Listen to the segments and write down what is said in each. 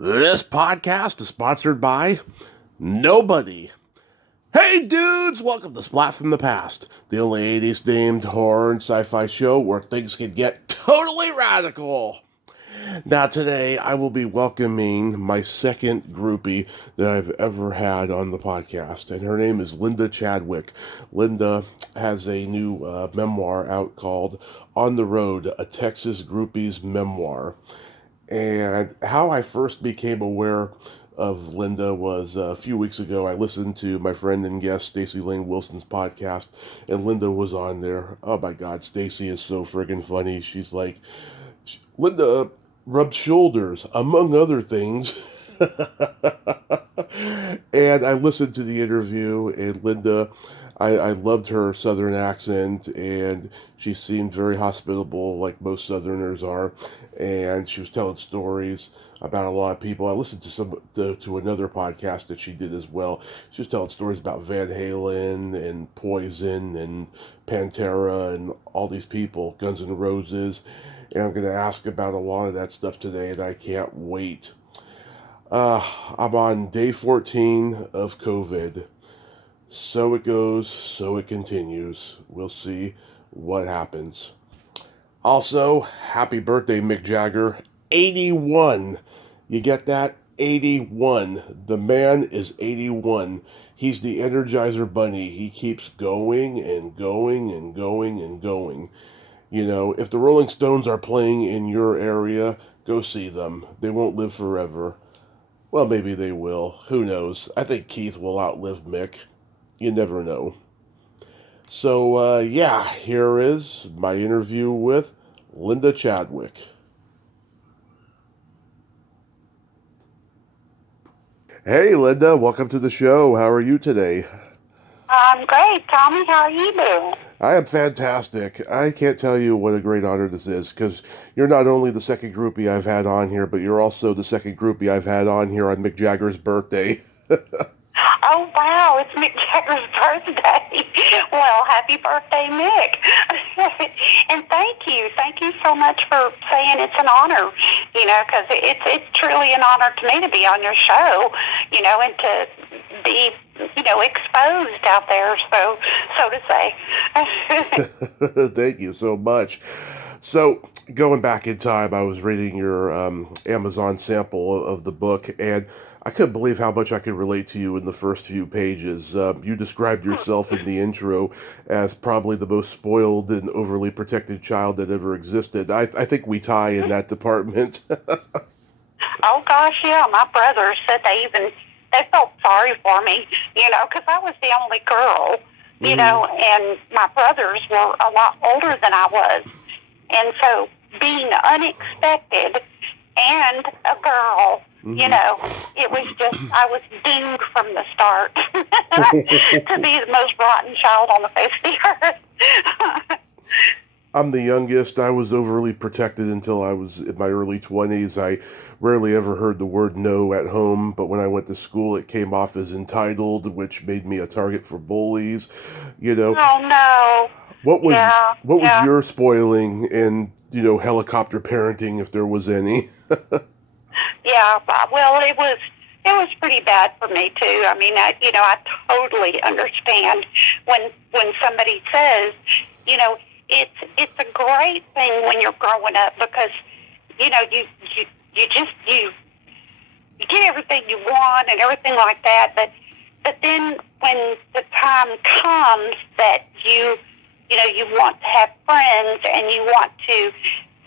This podcast is sponsored by nobody. Hey dudes, welcome to Splat from the Past, the only 80s themed horror and sci-fi show where things can get totally radical. Now today I will be welcoming my second groupie that I've ever had on the podcast, and her name is Linda Chadwick. Linda has a new memoir out called On the Road, a Texas Groupie's Memoir. And how I first became aware of Linda was a few weeks ago. I listened to my friend and guest Stacy Lane Wilson's podcast, and Linda was on there. Oh my God, Stacy is so friggin' funny. She's like, Linda rubs shoulders, among other things. And I listened to the interview, and Linda, I loved her Southern accent, and she seemed very hospitable, like most Southerners are. And she was telling stories about a lot of people. I listened to another podcast that she did as well. She was telling stories about Van Halen and Poison and Pantera and all these people, Guns N' Roses. And I'm going to ask about a lot of that stuff today, and I can't wait. I'm on day 14 of COVID. So it goes, so it continues. We'll see what happens. Also, happy birthday, Mick Jagger. 81. You get that? 81. The man is 81. He's the Energizer Bunny. He keeps going and going and going and going. You know, if the Rolling Stones are playing in your area, go see them. They won't live forever. Well, maybe they will. Who knows? I think Keith will outlive Mick. You never know. So, yeah, here is my interview with Linda Chadwick. Hey, Linda, welcome to the show. How are you today? I'm great. Tommy, how are you doing? I am fantastic. I can't tell you what a great honor this is, because you're not only the second groupie I've had on here, but you're also the second groupie I've had on here on Mick Jagger's birthday. Oh, wow, it's Mick Jagger's birthday. Well, happy birthday, Mick. And thank you. Thank you so much for saying it's an honor, because it's truly an honor to me to be on your show, and to be, exposed out there, so to say. Thank you so much. So, going back in time, I was reading your Amazon sample of the book, and I couldn't believe how much I could relate to you in the first few pages. You described yourself in the intro as probably the most spoiled and overly protected child that ever existed. I think we tie in that department. Oh, gosh, yeah. My brothers said they felt sorry for me, because I was the only girl, and my brothers were a lot older than I was. And so being unexpected and a girl, it was just, I was doomed from the start to be the most rotten child on the face of the earth. I'm the youngest. I was overly protected until I was in my early 20s. I rarely ever heard the word no at home, but when I went to school, it came off as entitled, which made me a target for bullies. Oh, no. What was your spoiling and, helicopter parenting, if there was any? Yeah, well, it was pretty bad for me too. I mean, I totally understand when somebody says, it's a great thing when you're growing up because, you get everything you want and everything like that, but then when the time comes that you want to have friends and you want to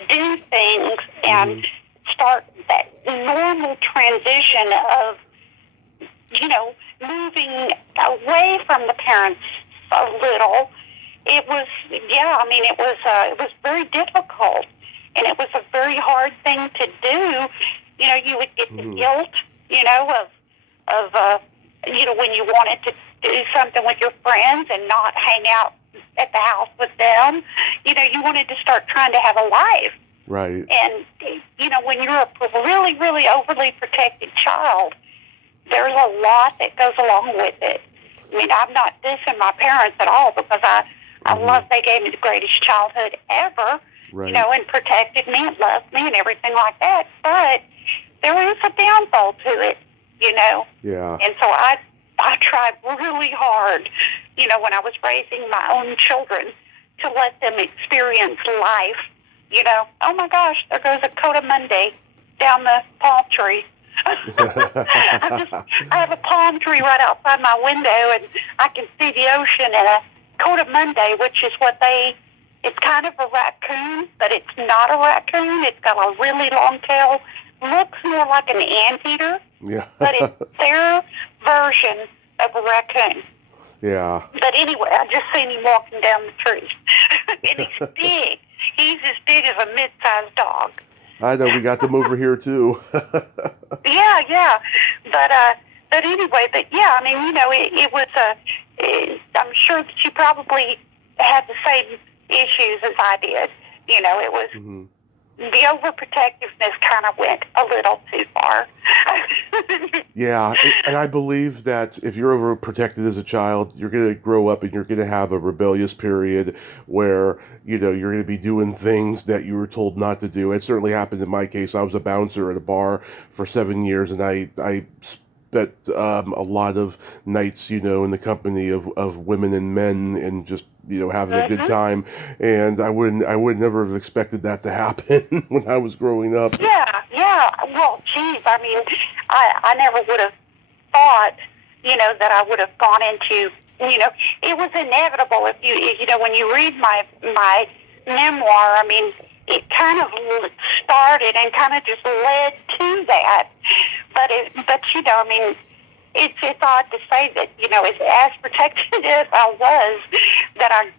do things and start that normal transition of, moving away from the parents a little, it was very difficult, and it was a very hard thing to do. You would get the guilt, of when you wanted to do something with your friends and not hang out at the house with them. You wanted to start trying to have a life. Right. And, when you're a really, really overly protected child, there's a lot that goes along with it. I mean, I'm not dissing my parents at all because I love they gave me the greatest childhood ever, right. And protected me and loved me and everything like that. But there is a downfall to it, you know. Yeah. And so I tried really hard, you know, when I was raising my own children to let them experience life, you know. Oh my gosh, there goes a Coda Monday down the palm tree. I have a palm tree right outside my window, and I can see the ocean and a Coda Monday, which is it's kind of a raccoon, but it's not a raccoon. It's got a really long tail. Looks more like an anteater, Yeah. but it's their version of a raccoon. Yeah. But anyway, I just seen him walking down the tree. And he's big. He's as big as a mid-sized dog. I know, we got them over here too. Yeah. But anyway, I mean, you know, it was I'm sure that you probably had the same issues as I did. You know, it was the overprotectiveness kind of went a little too far. Yeah, and I believe that if you're overprotected as a child, you're going to grow up and you're going to have a rebellious period where, you know, you're going to be doing things that you were told not to do. It certainly happened in my case. I was a bouncer at a bar for 7 years, and I spent a lot of nights, you know, in the company of women and men and just, you know, having a good time. And I would never have expected that to happen when I was growing up. Yeah. Well, geez, I mean, I never would have thought, you know, that I would have gone into, you know, it was inevitable if you know, when you read my memoir, I mean, it kind of started and kind of just led to that. But you know, I mean, it's odd to say that, you know, as protected as I was, that I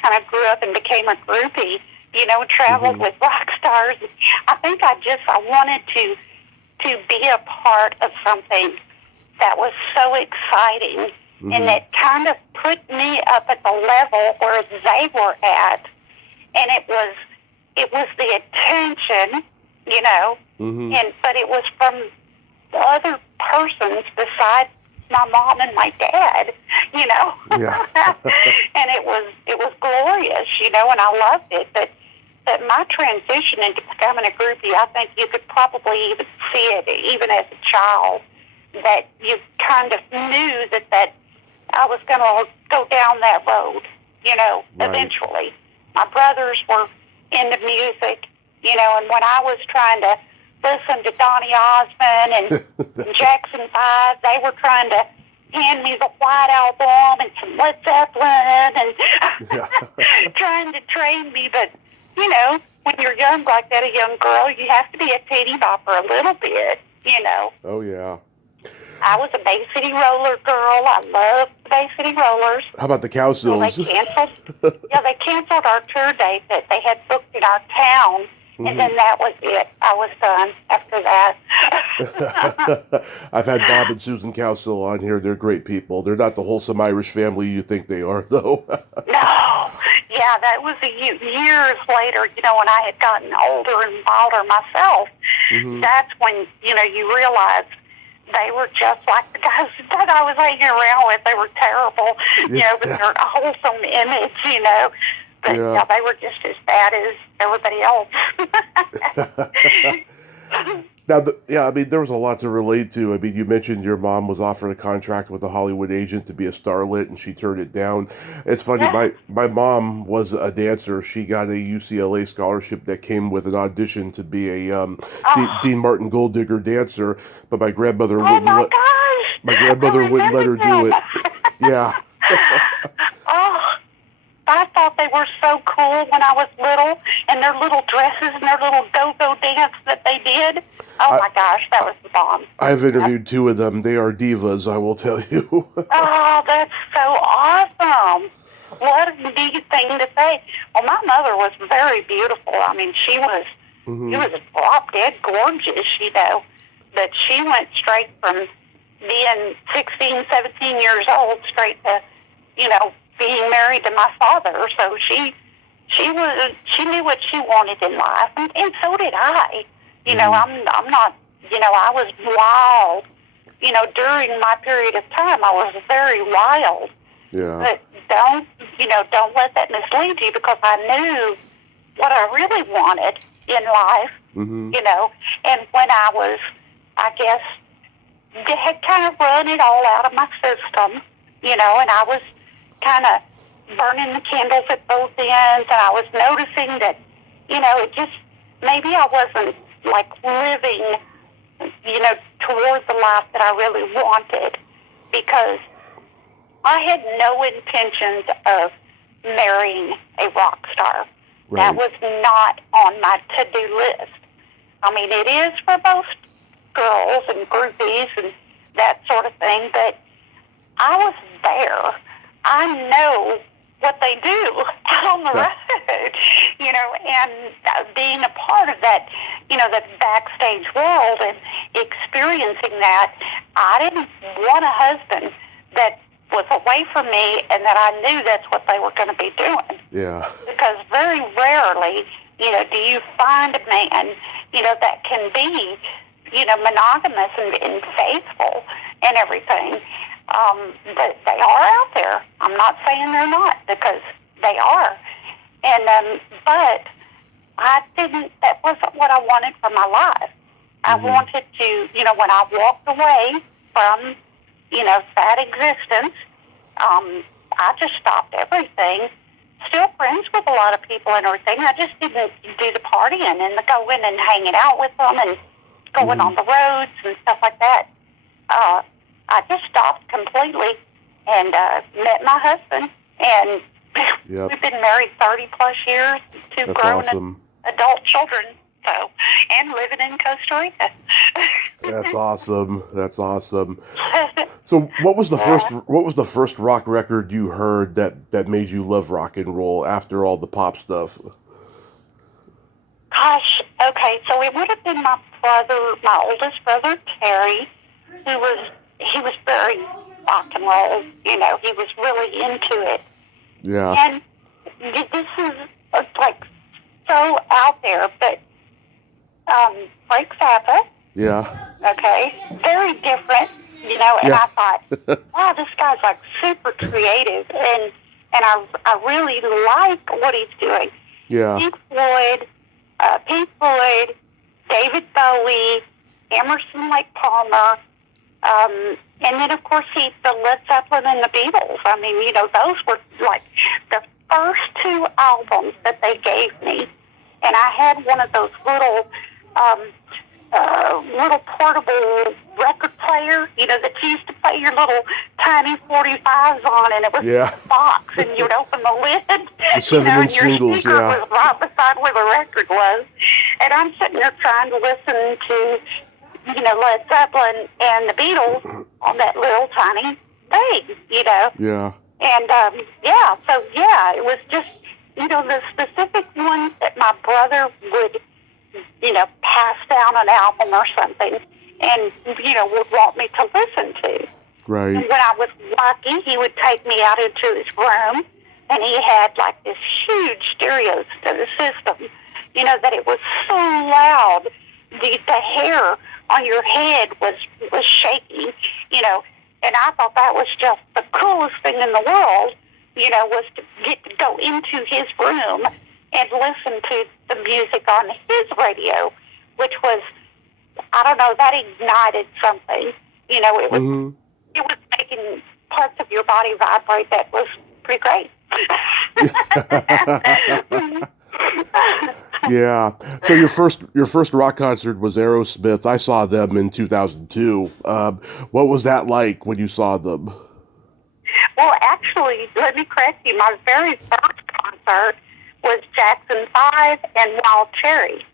kind of grew up and became a groupie, you know, traveled with rock stars. I think I wanted to be a part of something that was so exciting and that kind of put me up at the level where they were at. And it was the attention, you know, but it was from the other persons besides my mom and my dad, you know. Yeah. And it was glorious, you know, and I loved it. But my transition into becoming a groupie, I think you could probably even see it even as a child, that you kind of knew that I was going to go down that road, you know, eventually. My brothers were into music, you know, and when I was trying to listen to Donny Osmond and Jackson 5, they were trying to hand me the White Album and some Led Zeppelin and trying to train me. But, you know, when you're young like that, a young girl, you have to be a titty bopper a little bit, you know. Oh, yeah. I was a Bay City Roller girl. I loved the Bay City Rollers. How about the Cow Sills? Well, they canceled our tour date that they had booked in our town. And then that was it. I was done after that. I've had Bob and Susan Cowsill on here. They're great people. They're not the wholesome Irish family you think they are, though. No. Yeah, that was years later, you know, when I had gotten older and wilder myself. That's when, you know, you realize they were just like the guys that I was hanging around with. They were terrible, you know, but they're a wholesome image, you know. But yeah, they were just as bad as everybody else. Now, I mean, there was a lot to relate to. I mean, you mentioned your mom was offered a contract with a Hollywood agent to be a starlet, and she turned it down. It's funny, my mom was a dancer. She got a UCLA scholarship that came with an audition to be a Dean Martin Gold Digger dancer, but my grandmother wouldn't let her do it. Yeah. I thought they were so cool when I was little, and their little dresses and their little go-go dance that they did. Oh, my gosh, that was the bomb. I've interviewed two of them. They are divas, I will tell you. Oh, that's so awesome. What a neat thing to say. Well, my mother was very beautiful. I mean, she was drop-dead gorgeous, you know. But she went straight from being 16, 17 years old straight to, you know, being married to my father. So she knew what she wanted in life, and so did I. You know, I'm not, you know, I was wild. You know, during my period of time, I was very wild. Yeah. But don't let that mislead you, because I knew what I really wanted in life, Mm-hmm. And when I was, I guess, had kind of run it all out of my system, and I was kind of burning the candles at both ends, and I was noticing that, it just, maybe I wasn't like living, toward the life that I really wanted, because I had no intentions of marrying a rock star. Right. That was not on my to-do list. I mean, it is for most girls and groupies and that sort of thing, but I was there. I know what they do out on the road, and being a part of that, the backstage world and experiencing that, I didn't want a husband that was away from me and that I knew that's what they were going to be doing. Yeah. Because very rarely, do you find a man, that can be, monogamous and faithful and everything. But they are out there. I'm not saying they're not, because they are. And but that wasn't what I wanted for my life. I wanted to, when I walked away from, that existence, I just stopped everything. Still friends with a lot of people and everything. I just didn't do the partying and the going and hanging out with them and going on the roads and stuff like that. I just stopped completely and met my husband, and we've been married 30 plus years, two That's grown awesome. adult children, and living in Costa Rica. That's awesome. That's awesome. So, what was the first rock record you heard that made you love rock and roll after all the pop stuff? Gosh, okay, so it would have been my oldest brother Terry, he was very rock and roll. He was really into it. Yeah. And this is like so out there, but Frank Zappa. Yeah. Okay, very different, and I thought, wow, this guy's like super creative, and I really like what he's doing. Yeah. Pink Floyd, David Bowie, Emerson Lake Palmer, and then of course the Led Zeppelin and the Beatles. I mean, those were like the first two albums that they gave me, and I had one of those little portable record player, that you used to play your little tiny 45s on, and it was a box, and you'd open the lid, the 7-inch and your singles, speaker was right beside where the record was. And I'm sitting there trying to listen to, Led Zeppelin and the Beatles on that little tiny thing, Yeah. And, it was just, the specific ones that my brother would, pass down an album or something and, would want me to listen to. Right. And when I was lucky, he would take me out into his room, and he had like this huge stereo system, that it was so loud, the hair on your head was shaking, and I thought that was just the coolest thing in the world, was to get to go into his room and listen to the music on his radio, which was, I don't know, that ignited something. It was it was making parts of your body vibrate. That was pretty great. Yeah. So your first rock concert was Aerosmith. I saw them in 2002. What was that like when you saw them? Well, actually, let me correct you. My very first concert was Jackson 5 and Wild Cherry.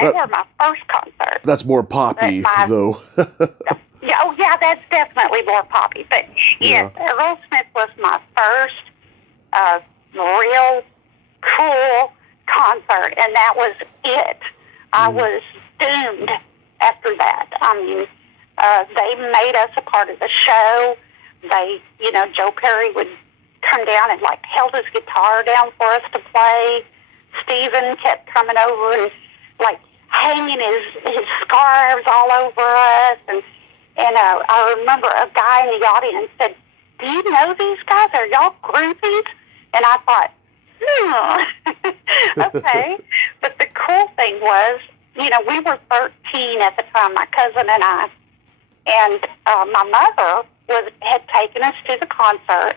They were my first concert. That's more poppy, though. Yeah, that's definitely more poppy. But yes, Aerosmith was my first real cool concert, and that was it. I was doomed after that. I mean, they made us a part of the show. They, Joe Perry would come down and like held his guitar down for us to play. Steven kept coming over and like hanging his scarves all over us, and I remember a guy in the audience said, "Do you know these guys? Are y'all groupies?" And I thought, okay. But the cool thing was we were 13 at the time, my cousin and I, and my mother had taken us to the concert,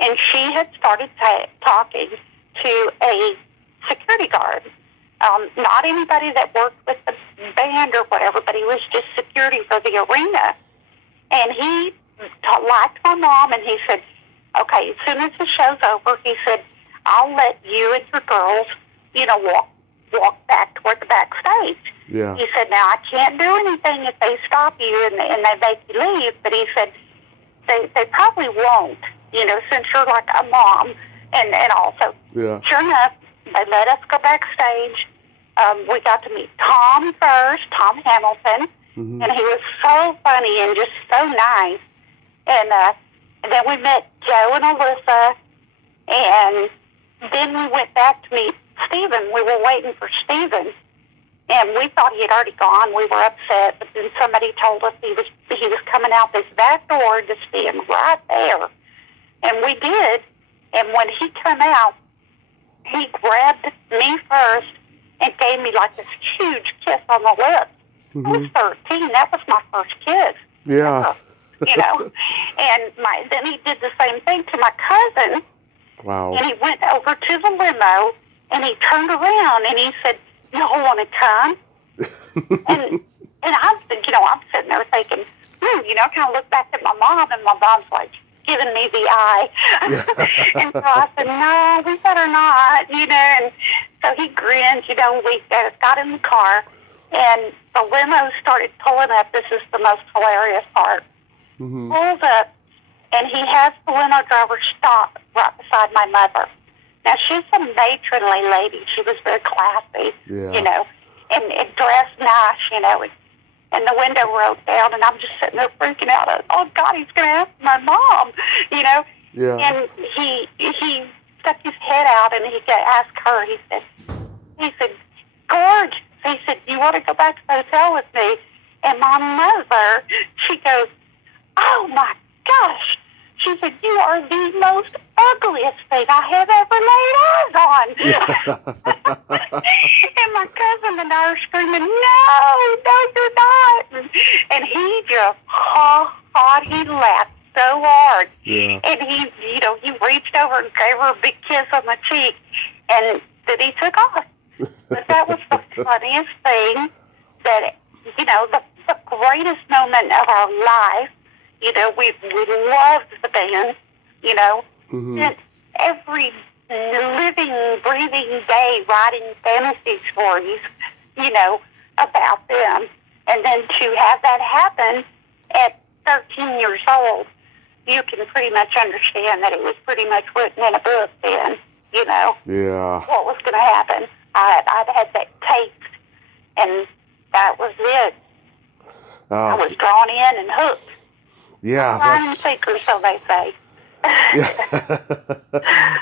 and she had started talking to a security guard. Not anybody that worked with the band or whatever, but he was just security for the arena. And he liked my mom, and he said, okay, as soon as the show's over, he said, I'll let you and your girls, walk back toward the backstage. Yeah. He said, now, I can't do anything if they stop you and they make you leave, but he said, they probably won't, since you're like a mom and also. Yeah. Sure enough, they let us go backstage. We got to meet Tom first, Tom Hamilton, Mm-hmm. and he was so funny and just so nice. And then we met Joe and Alyssa, and then we went back to meet Stephen. We were waiting for Stephen, and we thought he had already gone. We were upset, but then somebody told us he was coming out this back door to see him right there. And we did, and when he came out, he grabbed me first and gave me like this huge kiss on the lips. Mm-hmm. I was 13. That was my first kiss. Yeah. And then he did the same thing to my cousin. Wow. And he went over to the limo, and he turned around, and he said, y'all want to come? and I'm sitting there thinking, kind of look back at my mom, and my mom's like giving me the eye. And so I said, no, we better not, and so he grinned, we got in the car, and the limo started pulling up. This is the most hilarious part. Mm-hmm. Pulls up, and he has the limo driver stop right beside my mother. Now, she's a matronly lady. She was very classy, and dressed nice, and the window rolled down, and I'm just sitting there freaking out. Oh, God, he's going to ask my mom, Yeah. And he stuck his head out, and he asked her, he said, George, he said, you want to go back to the hotel with me? And my mother, she goes, oh, my gosh. She said, you are the most ugliest thing I have ever laid eyes on. And my cousin and I are screaming, no, you're not. And he just, he laughed so hard. Yeah. And he reached over and gave her a big kiss on the cheek, and then he took off. But that was the funniest thing that, the greatest moment of our life. We loved the band, Mm-hmm. and every living, breathing day writing fantasy stories, about them. And then to have that happen at 13 years old, you can pretty much understand that it was pretty much written in a book then, Yeah. what was going to happen. I'd had that taste, and that was it. I was drawn in and hooked. Yeah, Line and sinker, so they say. Yeah.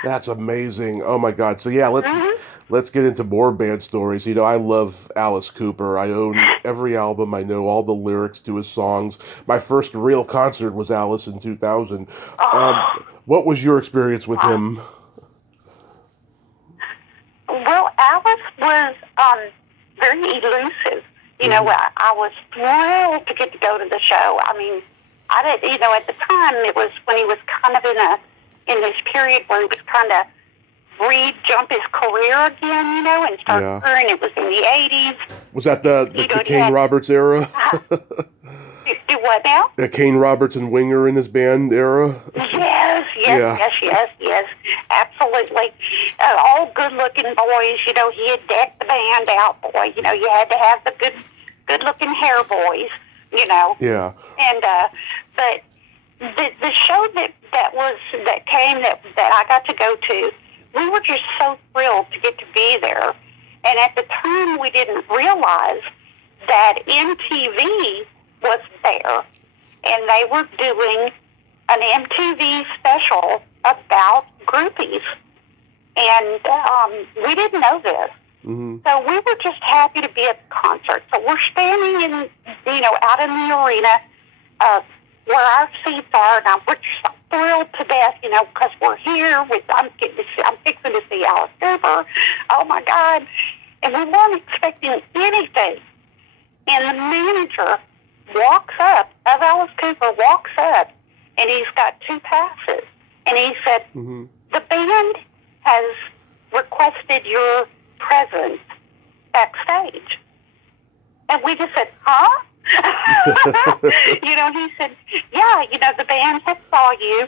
That's amazing. Oh my God. So yeah, let's get into more band stories. I love Alice Cooper. I own every album. I know all the lyrics to his songs. My first real concert was Alice in 2000. What was your experience with him? Well, Alice was very elusive. I was thrilled to get to go to the show. I mean, I didn't, at the time, it was when he was kind of in this period where he was kind of re-jump his career again, and start touring. It was in the 80s. Was that the Kane Roberts era? Do what now? The Kane Roberts and Winger in his band era? Yes. Absolutely. All good-looking boys. He had decked the band out, boy. You had to have the good-looking hair boys, Yeah. And, but the show that I got to go to, we were just so thrilled to get to be there. And at the time, we didn't realize that MTV was there, and they were doing an MTV special about groupies, and we didn't know this. Mm-hmm. So we were just happy to be at the concert. So we're standing in, out in the arena where our seats are, and we're just thrilled to death, because we're here. I'm fixing to see Alice Cooper. Oh my God! and we weren't expecting anything. And the manager walks up, of Alice Cooper walks up, and he's got 2 passes. And he said, the band has requested your presence backstage. And we just said, huh? He said, yeah, the band has saw you,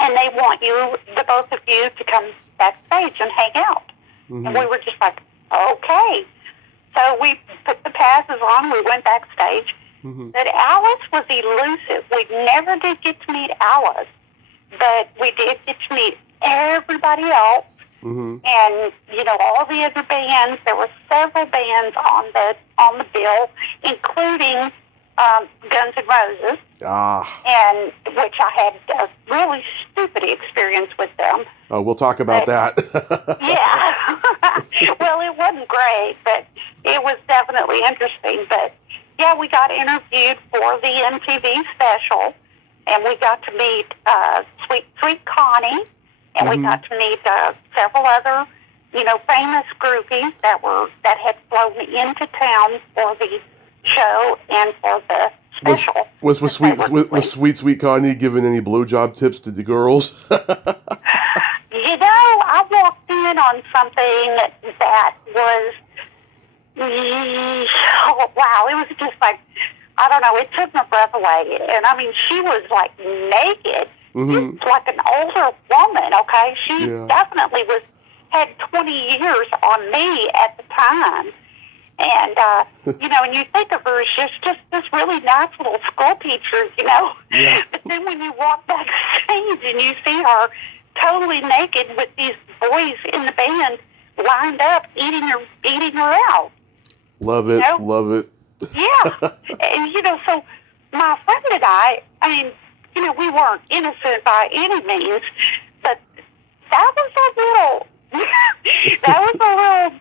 and they want you, the both of you, to come backstage and hang out. And we were just like, okay. So we put the passes on, we went backstage. But Alice was elusive. We never did get to meet Alice, but we did get to meet everybody else. And, all the other bands. There were several bands on the bill, including Guns N' Roses. And which I had a really stupid experience with them. Oh, we'll talk about that. Yeah. Well, it wasn't great, but it was definitely interesting. But yeah, we got interviewed for the MTV special, and we got to meet Sweet Connie, and we got to meet several other, famous groupies that had flown into town for the show and for the special. Was Sweet Connie giving any blowjob tips to the girls? I walked in on something that was, oh, wow, it was just like, I don't know, it took my breath away. And I mean, she was like naked. Just like an older woman, okay? She definitely had 20 years on me at the time. And, and you think of her as just this really nice little school teacher, Yeah. But then when you walk backstage and you see her totally naked with these boys in the band lined up eating her out. Love it, love it. Yeah. And, so my friend and I mean, we weren't innocent by any means, but that was a little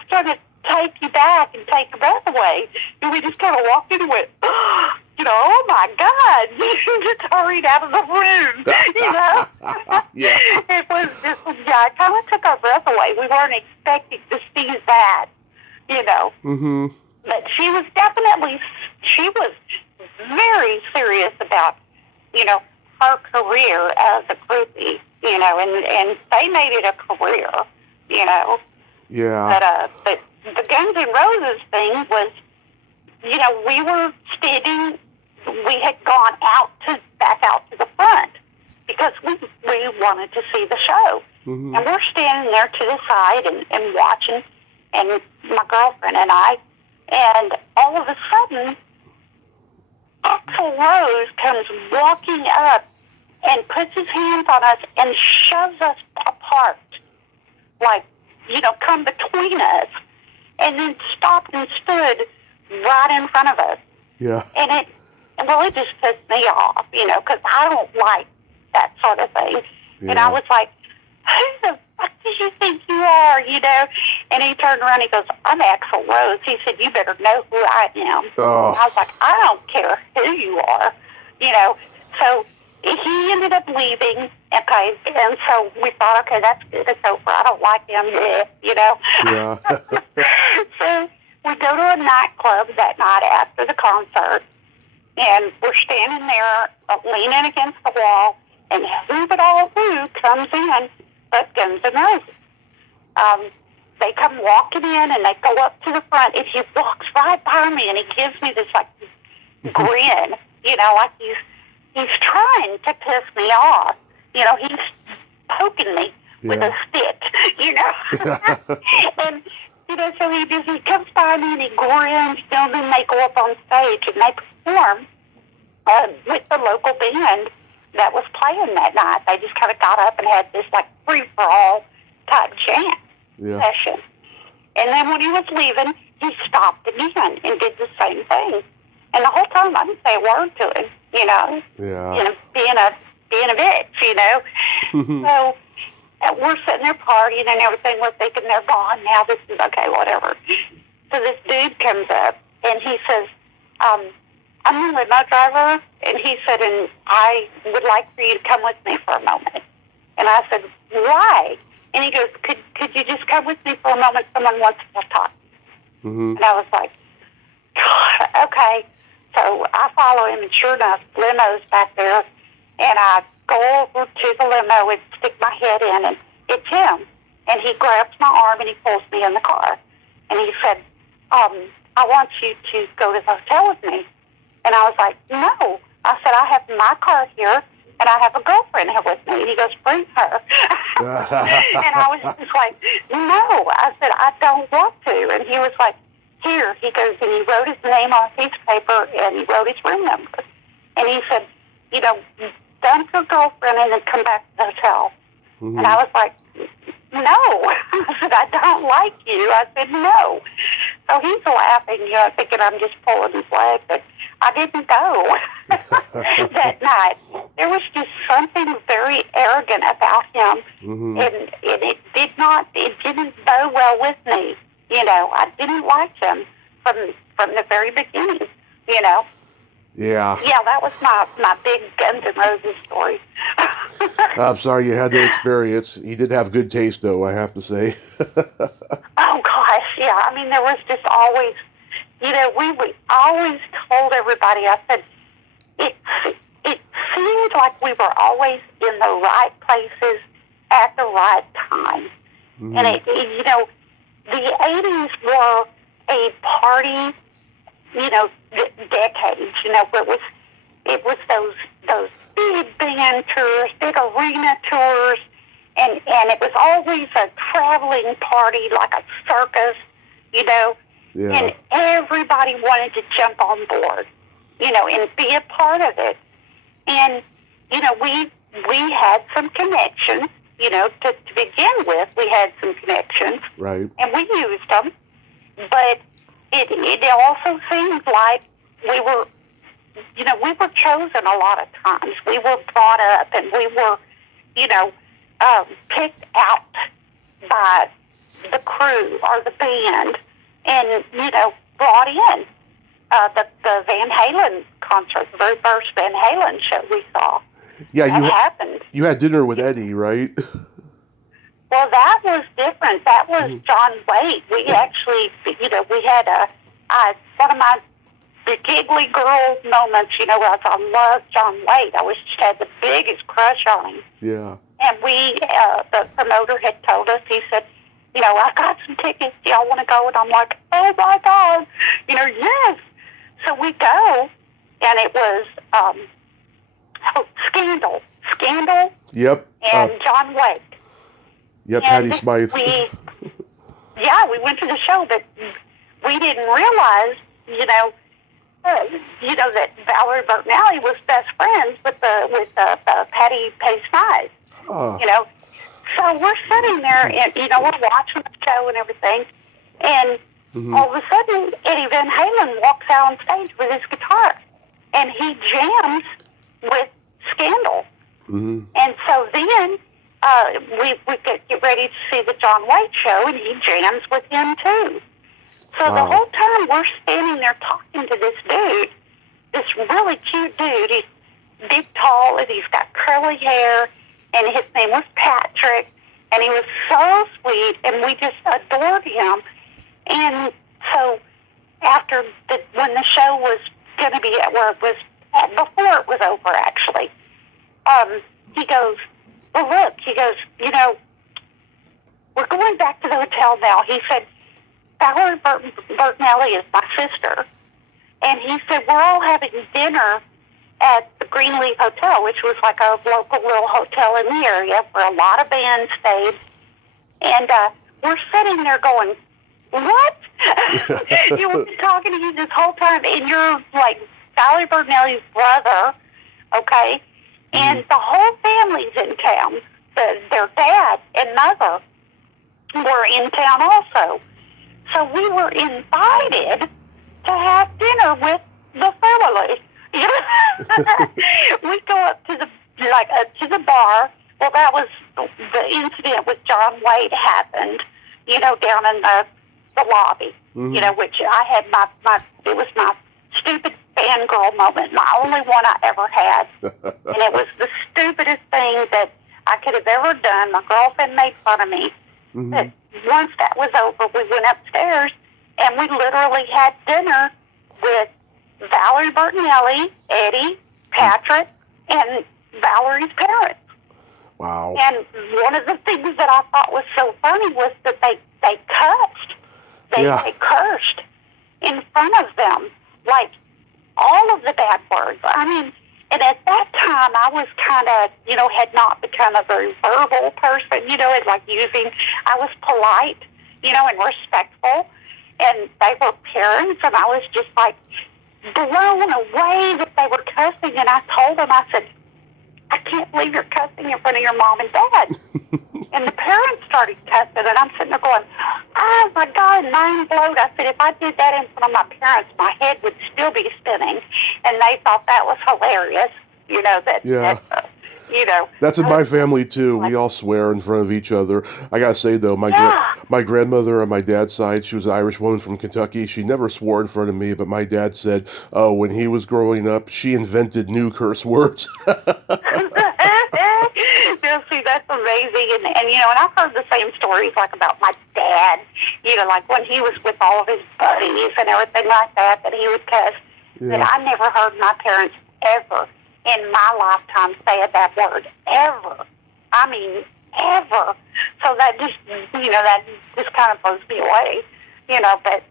sort of take you back and take your breath away. And we just kind of walked in and went, oh my God, just hurried out of the room, Yeah. It was just, it kind of took our breath away. We weren't expecting to see that, But she was very serious about, her career as a groupie, and they made it a career, Yeah. But the Guns N' Roses thing was, we were standing, we had gone back out to the front because we wanted to see the show. And we're standing there to the side and watching, and my girlfriend and I, and all of a sudden, Axl Rose comes walking up and puts his hands on us and shoves us apart, like, come between us, and then stopped and stood right in front of us. Yeah. And it just pissed me off, because I don't like that sort of thing. Yeah. And I was like, who the fuck do you think you are, And he turned around and he goes, I'm Axl Rose. He said, you better know who I am. Oh. And I was like, I don't care who you are, So he ended up leaving, okay, and so we thought, okay, that's good, it's over. I don't like him, Yeah. So we go to a nightclub that night after the concert, and we're standing there leaning against the wall, and who but all who comes in but Guns N' Roses. They come walking in, and they go up to the front, and he walks right by me, and he gives me this, like, grin, like he's trying to piss me off. He's poking me with a stick, And, so he comes by me and he grins, and then they go up on stage and they perform with the local band that was playing that night. They just kind of got up and had this, like, free-for-all type jam session. And then when he was leaving, he stopped again and did the same thing. And the whole time I didn't say a word to him, Yeah. Being a bitch, So we're sitting there partying and everything. We're thinking they're gone now. This is okay, whatever. So this dude comes up and he says, I'm the limo driver. And he said, and I would like for you to come with me for a moment. And I said, why? And he goes, could you just come with me for a moment? Someone wants to talk. Mm-hmm. And I was like, God, okay. So I follow him, and sure enough, limo's back there, and I go over to the limo and stick my head in, and it's him. And he grabs my arm and he pulls me in the car. And he said, I want you to go to the hotel with me. And I was like, no. I said, I have my car here, and I have a girlfriend here with me. And he goes, bring her. And I was just like, no. I said, I don't want to. And he was like, here. He goes, and he wrote his name on a piece of paper, and he wrote his room number. And he said, dump your girlfriend and then come back to the hotel. Mm-hmm. And I was like, no. I said, I don't like you. I said, no. So he's laughing, thinking I'm just pulling his leg, but I didn't go that night. There was just something very arrogant about him, mm-hmm. and it didn't go well with me. I didn't like him from the very beginning, Yeah. Yeah, that was my big Guns N' Roses story. I'm sorry you had that experience. He did have good taste, though, I have to say. Oh, gosh, yeah. I mean, there was just always, we always told everybody, I said, it seemed like we were always in the right places at the right time. Mm-hmm. And, the 80s were a party, decades, it was those big band tours, big arena tours, and it was always a traveling party, like a circus, Yeah. And everybody wanted to jump on board, and be a part of it. And, we had some connections, to begin with, we had some connections. Right. And we used them, but it also seemed like we were chosen a lot of times. We were brought up, and we were, picked out by the crew or the band, and brought in. The Van Halen concert, the very first Van Halen show we saw. Yeah, happened. You had dinner with Eddie, right? Well, that was different. That was John Waite. We actually, we had one of my giggly girl moments, was I loved John Waite. I just had the biggest crush on him. Yeah. And the promoter had told us, he said, I got some tickets. Do y'all want to go? And I'm like, oh, my God. Yes. So we go, and it was Scandal. Yep. And John Waite. Yep, Patty Smythe. We went to the show, but we didn't realize, that Valerie Bertinelli was best friends with Patty Smythe. Oh. So we're sitting there, and we're watching the show and everything, and all of a sudden Eddie Van Halen walks out on stage with his guitar, and he jams with Scandal. Mm-hmm. And so then we get ready to see the John Waite show, and he jams with him too. So the whole time we're standing there talking to this dude, this really cute dude. He's big, tall, and he's got curly hair, and his name was Patrick, and he was so sweet, and we just adored him. And so when the show was going to be before it was over, actually, he goes, well, look, we're going back to the hotel now. He said, Valerie Bertinelli is my sister. And he said, we're all having dinner at the Greenleaf Hotel, which was like a local little hotel in the area where a lot of bands stayed. And we're sitting there going, what? You were talking to you this whole time, and you're like Valerie Bertinelli's brother, okay? And the whole family's in town. Their dad and mother were in town also. So we were invited to have dinner with the family. We go up to the bar. Well, that was the incident with John Waite happened, down in the lobby, which I had it was my stupid fangirl moment, my only one I ever had. And it was the stupidest thing that I could have ever done. My girlfriend made fun of me. But once that was over, we went upstairs, And we literally had dinner with Valerie Bertinelli, Eddie, Patrick, and Valerie's parents. Wow. And one of the things that I thought was so funny was that they cussed. They cursed in front of them, like all of the bad words. I mean, and at that time I was kind of, had not become a very verbal person, and like I was polite, and respectful. And they were parents, and I was just like blown away that they were cussing. And I told them, I said, I can't believe you're cussing in front of your mom and dad. And the parents started cussing, and I'm sitting there going, oh my God, mind blown. I said, if I did that in front of my parents, my head would still be spinning. And they thought that was hilarious, That's in my family too. We all swear in front of each other. I gotta say though, my grandmother on my dad's side, she was an Irish woman from Kentucky. She never swore in front of me, but my dad said, oh, when he was growing up, she invented new curse words. See, that's amazing. And I've heard the same stories like about my dad, like when he was with all of his buddies and everything like that he would cuss. Yeah. But I never heard my parents ever in my lifetime say a bad word, ever. I mean, ever. So that just kind of blows me away, but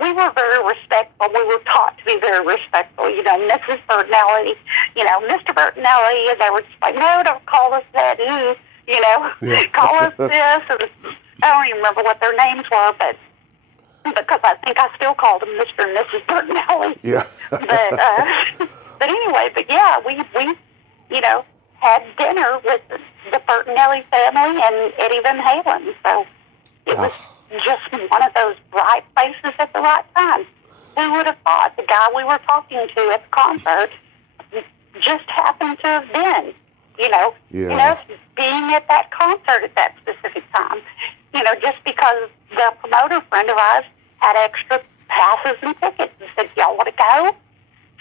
we were very respectful. We were taught to be very respectful. Mrs. Bertinelli, Mr. Bertinelli, and they were just like, no, don't call us that, call us this. And I don't even remember what their names were, but because I think I still called them Mr. and Mrs. Bertinelli. Yeah. But anyway, we had dinner with the Bertinelli family and Eddie Van Halen. So it was just one of those right places at the right time. Who would have thought the guy we were talking to at the concert just happened to have been, being at that concert at that specific time. Just because the promoter friend of ours had extra passes and tickets and said, y'all want to go?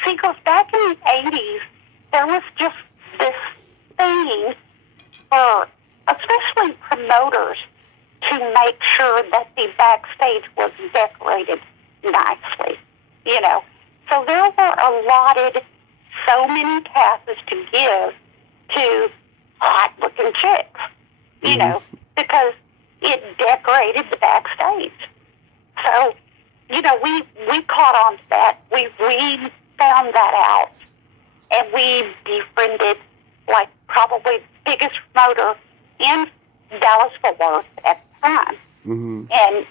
See, because back in the 80s, there was just this thing for especially promoters to make sure that the backstage was decorated nicely, So there were allotted so many passes to give to hot-looking chicks, because it decorated the backstage. So, we caught on to that. We found that out, and we befriended, like, probably the biggest promoter in Dallas-Fort Worth at the time. Mm-hmm. And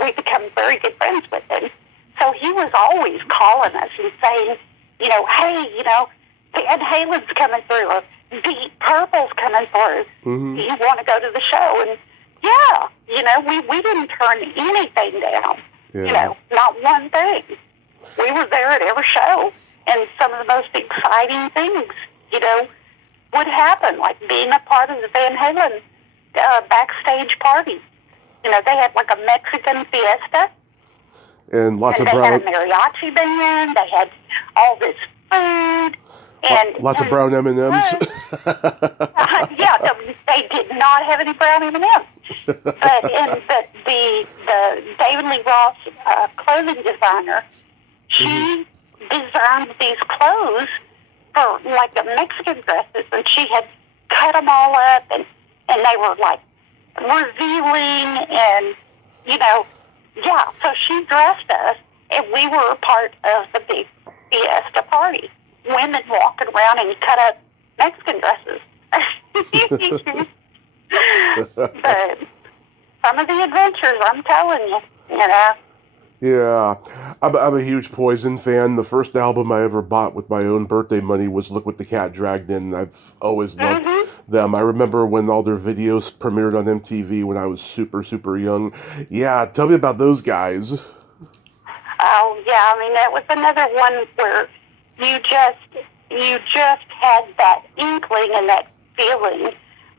we become very good friends with him. So he was always calling us and saying, hey, Van Halen's coming through, or Deep Purple's coming through. Mm-hmm. You want to go to the show? And we didn't turn anything down. Yeah. Not one thing. We were there at every show, and some of the most exciting things, would happen, like being a part of the Van Halen backstage party. They had like a Mexican fiesta. And lots of they had a mariachi band. They had all this food. And lots of brown M&Ms. Yeah, they did not have any brown M&Ms. But the David Lee Ross clothing designer, she designed these clothes for like the Mexican dresses, and she had cut them all up, and they were like revealing, and so she dressed us, and we were a part of the big fiesta party. Women walking around in cut up Mexican dresses. But some of the adventures, I'm telling you, Yeah, I'm a huge Poison fan. The first album I ever bought with my own birthday money was Look What the Cat Dragged In. I've always loved them. I remember when all their videos premiered on MTV when I was super, super young. Yeah, tell me about those guys. Oh, yeah, I mean, that was another one where you just had that inkling and that feeling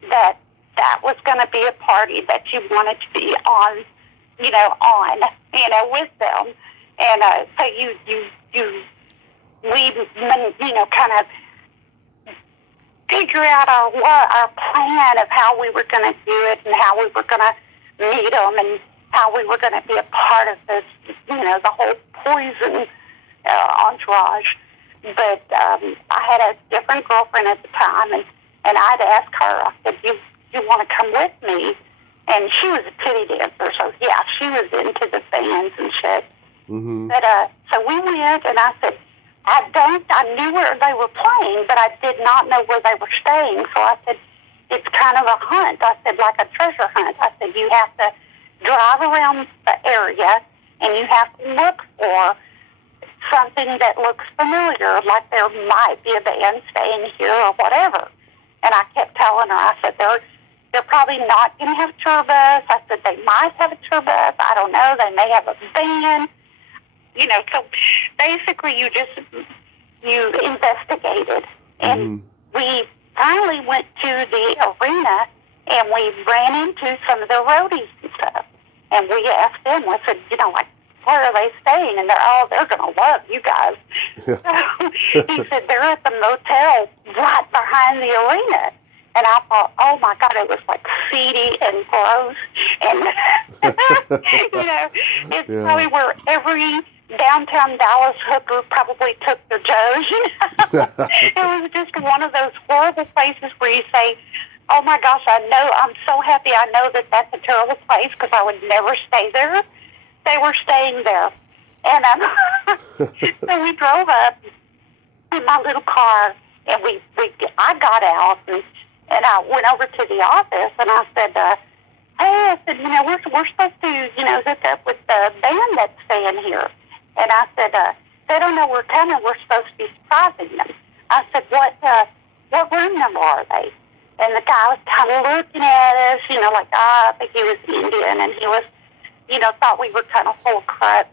that was going to be a party that you wanted to be on, with them. And so we kind of figure out our plan of how we were going to do it and how we were going to meet them. And how we were going to be a part of this, the whole poison entourage. But I had a different girlfriend at the time, and I'd asked her, I said, you want to come with me? And she was a titty dancer, so yeah, she was into the bands and shit. Mm-hmm. But so we went, and I said, I knew where they were playing, but I did not know where they were staying. So I said, it's kind of a hunt. I said, like a treasure hunt. I said, you have to drive around the area, and you have to look for something that looks familiar, like there might be a band staying here or whatever. And I kept telling her, I said, they're probably not going to have a tour bus. I said, they might have a tour bus. I don't know. They may have a band. So basically you investigated. And we finally went to the arena, and we ran into some of the roadies and stuff. And we asked them, I said, where are they staying? And they're going to love you guys. So he said, they're at the motel right behind the arena. And I thought, oh my God, it was like seedy and gross. And, it's probably where every downtown Dallas hooker probably took their Joes. It was just one of those horrible places where you say, oh my gosh, I'm so happy I know that that's a terrible place because I would never stay there. They were staying there. And so we drove up in my little car, and I got out, and I went over to the office, and I said, hey, I said, we're supposed to, hook up with the band that's staying here. And I said, they don't know we're coming. We're supposed to be surprising them. I said, what room number are they? And the guy was kind of looking at us, like, I think he was Indian, and he was, thought we were kind of full of crap,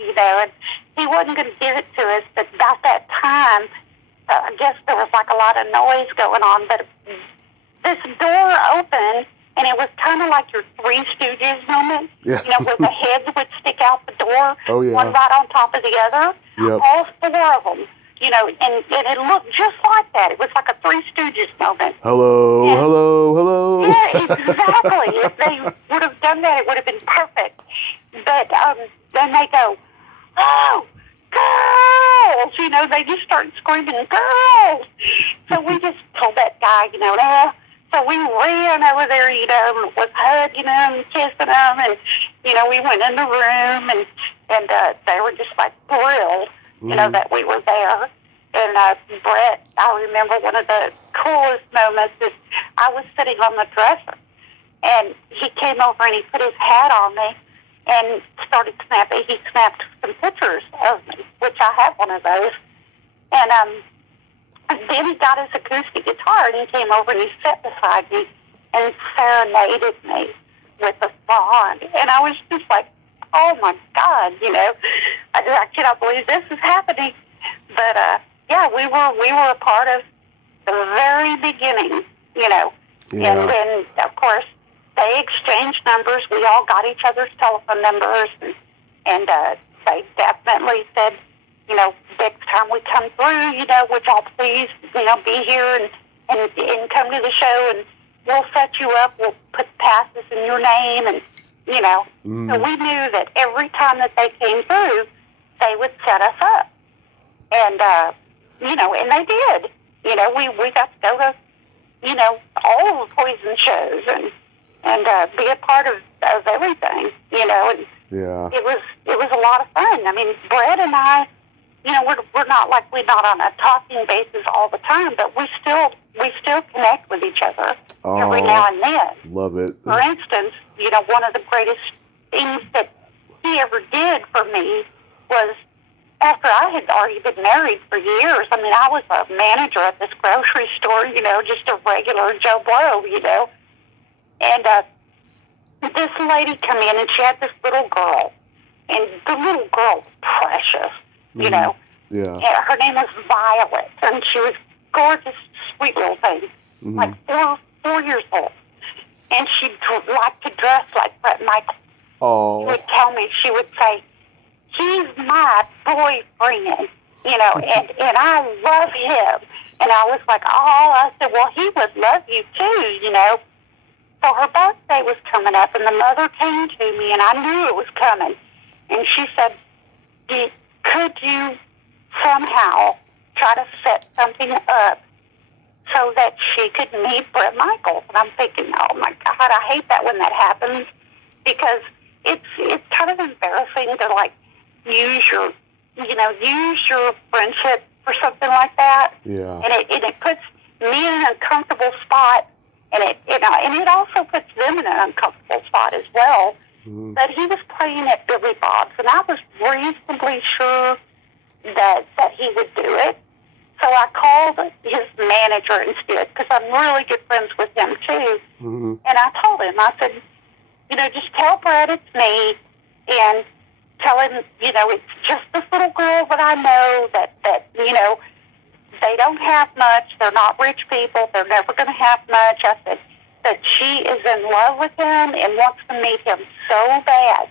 and he wasn't going to give it to us. But about that time, I guess there was like a lot of noise going on, but this door opened, and it was kind of like your Three Stooges moment, where the heads would stick out the door, one right on top of the other, all four of them, and it looked just like that. It was like a Three Stooges moment. Hello. Yeah, exactly. If they would have done that, it would have been perfect. But then they go, oh, girls! They just started screaming, girls! So we just told that guy, so we ran over there, was hugging them, kissing them, and, we went in the room, and they were just like thrilled, that we were there. And Brett, I remember one of the coolest moments is I was sitting on the dresser, and he came over and he put his hat on me and started snapping. He snapped some pictures of me, which I have one of those. And then he got his acoustic guitar, and he came over and he sat beside me and serenaded me with a song. And I was just like, oh my God, I cannot believe this is happening. But we were a part of the very beginning, And then of course they exchanged numbers. We all got each other's telephone numbers, and they definitely said, next time we come through, would y'all please, be here and come to the show, and we'll set you up. We'll put passes in your name, and So we knew that every time that they came through, they would set us up, and and they did. We got to go to, all the Poison shows and be a part of everything. And it was a lot of fun. I mean, Brett and I, we're not on a talking basis all the time, but we still connect with each other every now and then. Love it. For instance, one of the greatest things that he ever did for me was after I had already been married for years. I mean, I was a manager at this grocery store, just a regular Joe Blow, and this lady come in, and she had this little girl, and the little girl was precious, Yeah. And her name was Violet, and she was gorgeous, sweet little thing, like 4 years old. And she liked to dress like Brett Michael. Oh. She would tell me, she would say, he's my boyfriend, and I love him. And I was like, oh, I said, well, he would love you too, So her birthday was coming up, and the mother came to me, and I knew it was coming. And she said, could you somehow try to set something up so that she could meet Brett Michaels? And I'm thinking, oh my God, I hate that when that happens, because it's kind of embarrassing to like use your friendship for something like that. Yeah. And it puts me in an uncomfortable spot, and it also puts them in an uncomfortable spot as well. Mm-hmm. But he was playing at Billy Bob's, and I was reasonably sure that he would do it. So I called his manager instead, because I'm really good friends with him too. Mm-hmm. And I told him, I said, just tell Brett it's me, and tell him, it's just this little girl that I know that they don't have much. They're not rich people. They're never going to have much. I said that she is in love with him and wants to meet him so bad.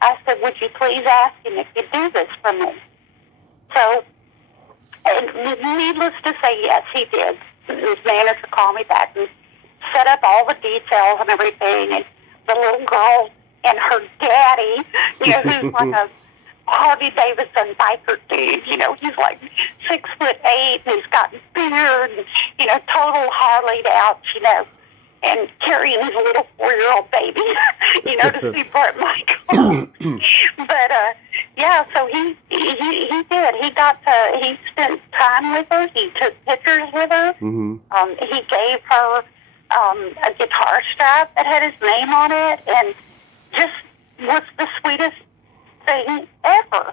I said, would you please ask him if you'd do this for me? So, and needless to say, yes, he did. His manager called me back and set up all the details and everything. And the little girl and her daddy, who's like a Harley Davidson biker dude. He's like 6'8", and he's got beard, and total Harley'd out, and carrying his little 4-year-old baby, to see Brett Michaels. But yeah, so he did. He spent time with her. He took pictures with her. Mm-hmm. He gave her a guitar strap that had his name on it, and just was the sweetest thing ever.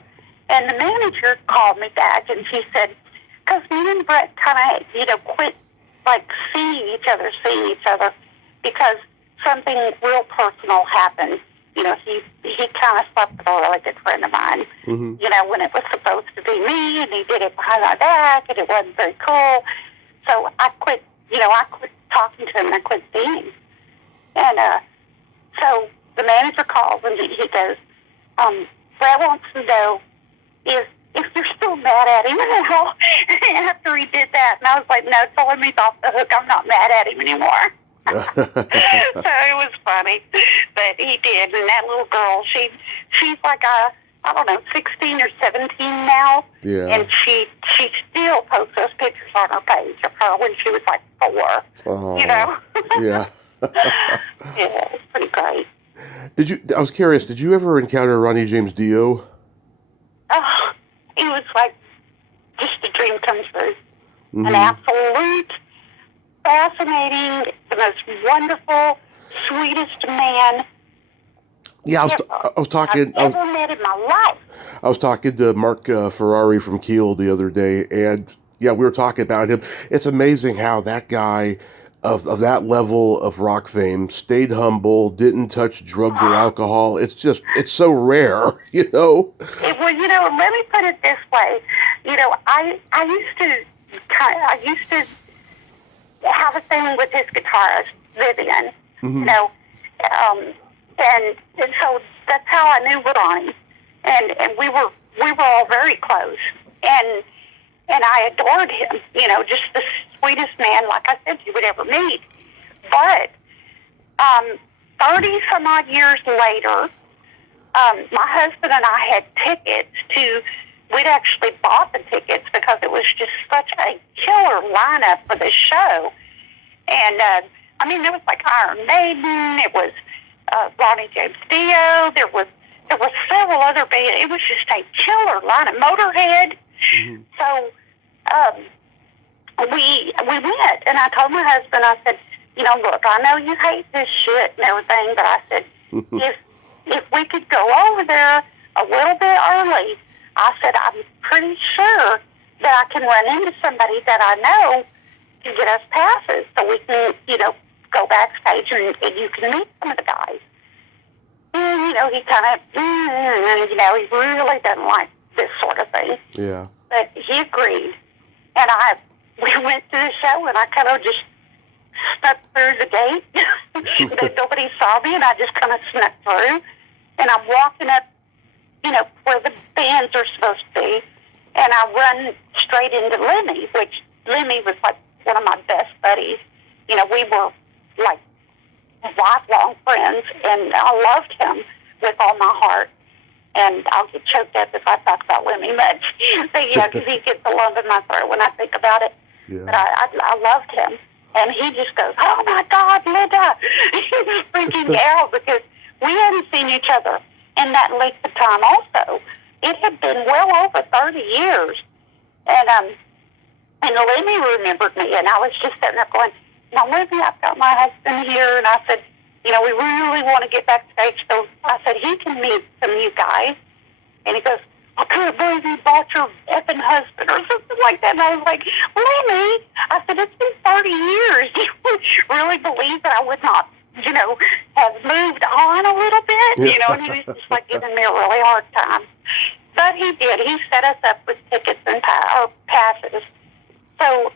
And the manager called me back, and she said, because me and Brett kind of, quit like seeing each other, because something real personal happened. He kind of slept with a really good friend of mine, Mm-hmm. when it was supposed to be me, and he did it behind my back, and it wasn't very cool. So I quit talking to him, and I quit seeing him. And so the manager calls, and he goes, Brett wants to know if you're still mad at him now after he did that. And I was like, no, tell him he's off the hook. I'm not mad at him anymore. So it was funny. But he did. And that little girl, she's like, I don't know, 16 or 17 now. Yeah. And she still posts those pictures on her page of her when she was like 4. Oh, Yeah. Yeah, it's pretty great. I was curious, did you ever encounter Ronnie James Dio? Oh, it was like just a dream come true. Mm-hmm. An absolute, fascinating, the most wonderful, sweetest man. Yeah, I was talking. I've ever met in my life. I was talking to Mark Ferrari from Kiel the other day, and yeah, we were talking about him. It's amazing how that guy of that level of rock fame stayed humble, didn't touch drugs or alcohol. It's so rare, Well, let me put it this way. I used to have a thing with his guitarist, Vivian. Mm-hmm. And so that's how I knew Ronnie, and we were all very close, and I adored him. Just the sweetest man, like I said, you would ever meet. But 30 some odd years later, my husband and I had tickets to. We'd actually bought the tickets because it was just such a killer lineup for the show, and there was like Iron Maiden. It was Ronnie James Dio. There were several other bands. It was just a killer lineup. Motorhead. Mm-hmm. So we went, and I told my husband, I said, look, I know you hate this shit and everything, but I said, if we could go over there a little bit early, I said, I'm pretty sure that I can run into somebody that I know to get us passes so we can, go backstage and you can meet some of the guys. And, he kind of, he really doesn't like this sort of thing. Yeah. But he agreed. And we went to the show, and I kind of just snuck through the gate. That nobody saw me, and I just kind of snuck through. And I'm walking up, where the bands are supposed to be. And I run straight into Lemmy, which Lemmy was like one of my best buddies. We were like lifelong friends, and I loved him with all my heart. And I'll get choked up if I talk about Lemmy much. But yeah, because he gets a lump in my throat when I think about it. Yeah. But I loved him. And he just goes, oh my God, Linda. He was freaking out because we hadn't seen each other in that length of time also. It had been well over 30 years. And Lemmy remembered me, and I was just sitting there going, now, Lemmy, I've got my husband here. And I said, we really want to get backstage. So I said, he can meet some of you guys. And he goes, I can't believe you bought your effing husband or something like that. And I was like, Lemmy, I said, it's been 30 years. You really believe that I would not, have moved on a little bit? And he was just like giving me a really hard time. But he did. He set us up with tickets and passes. So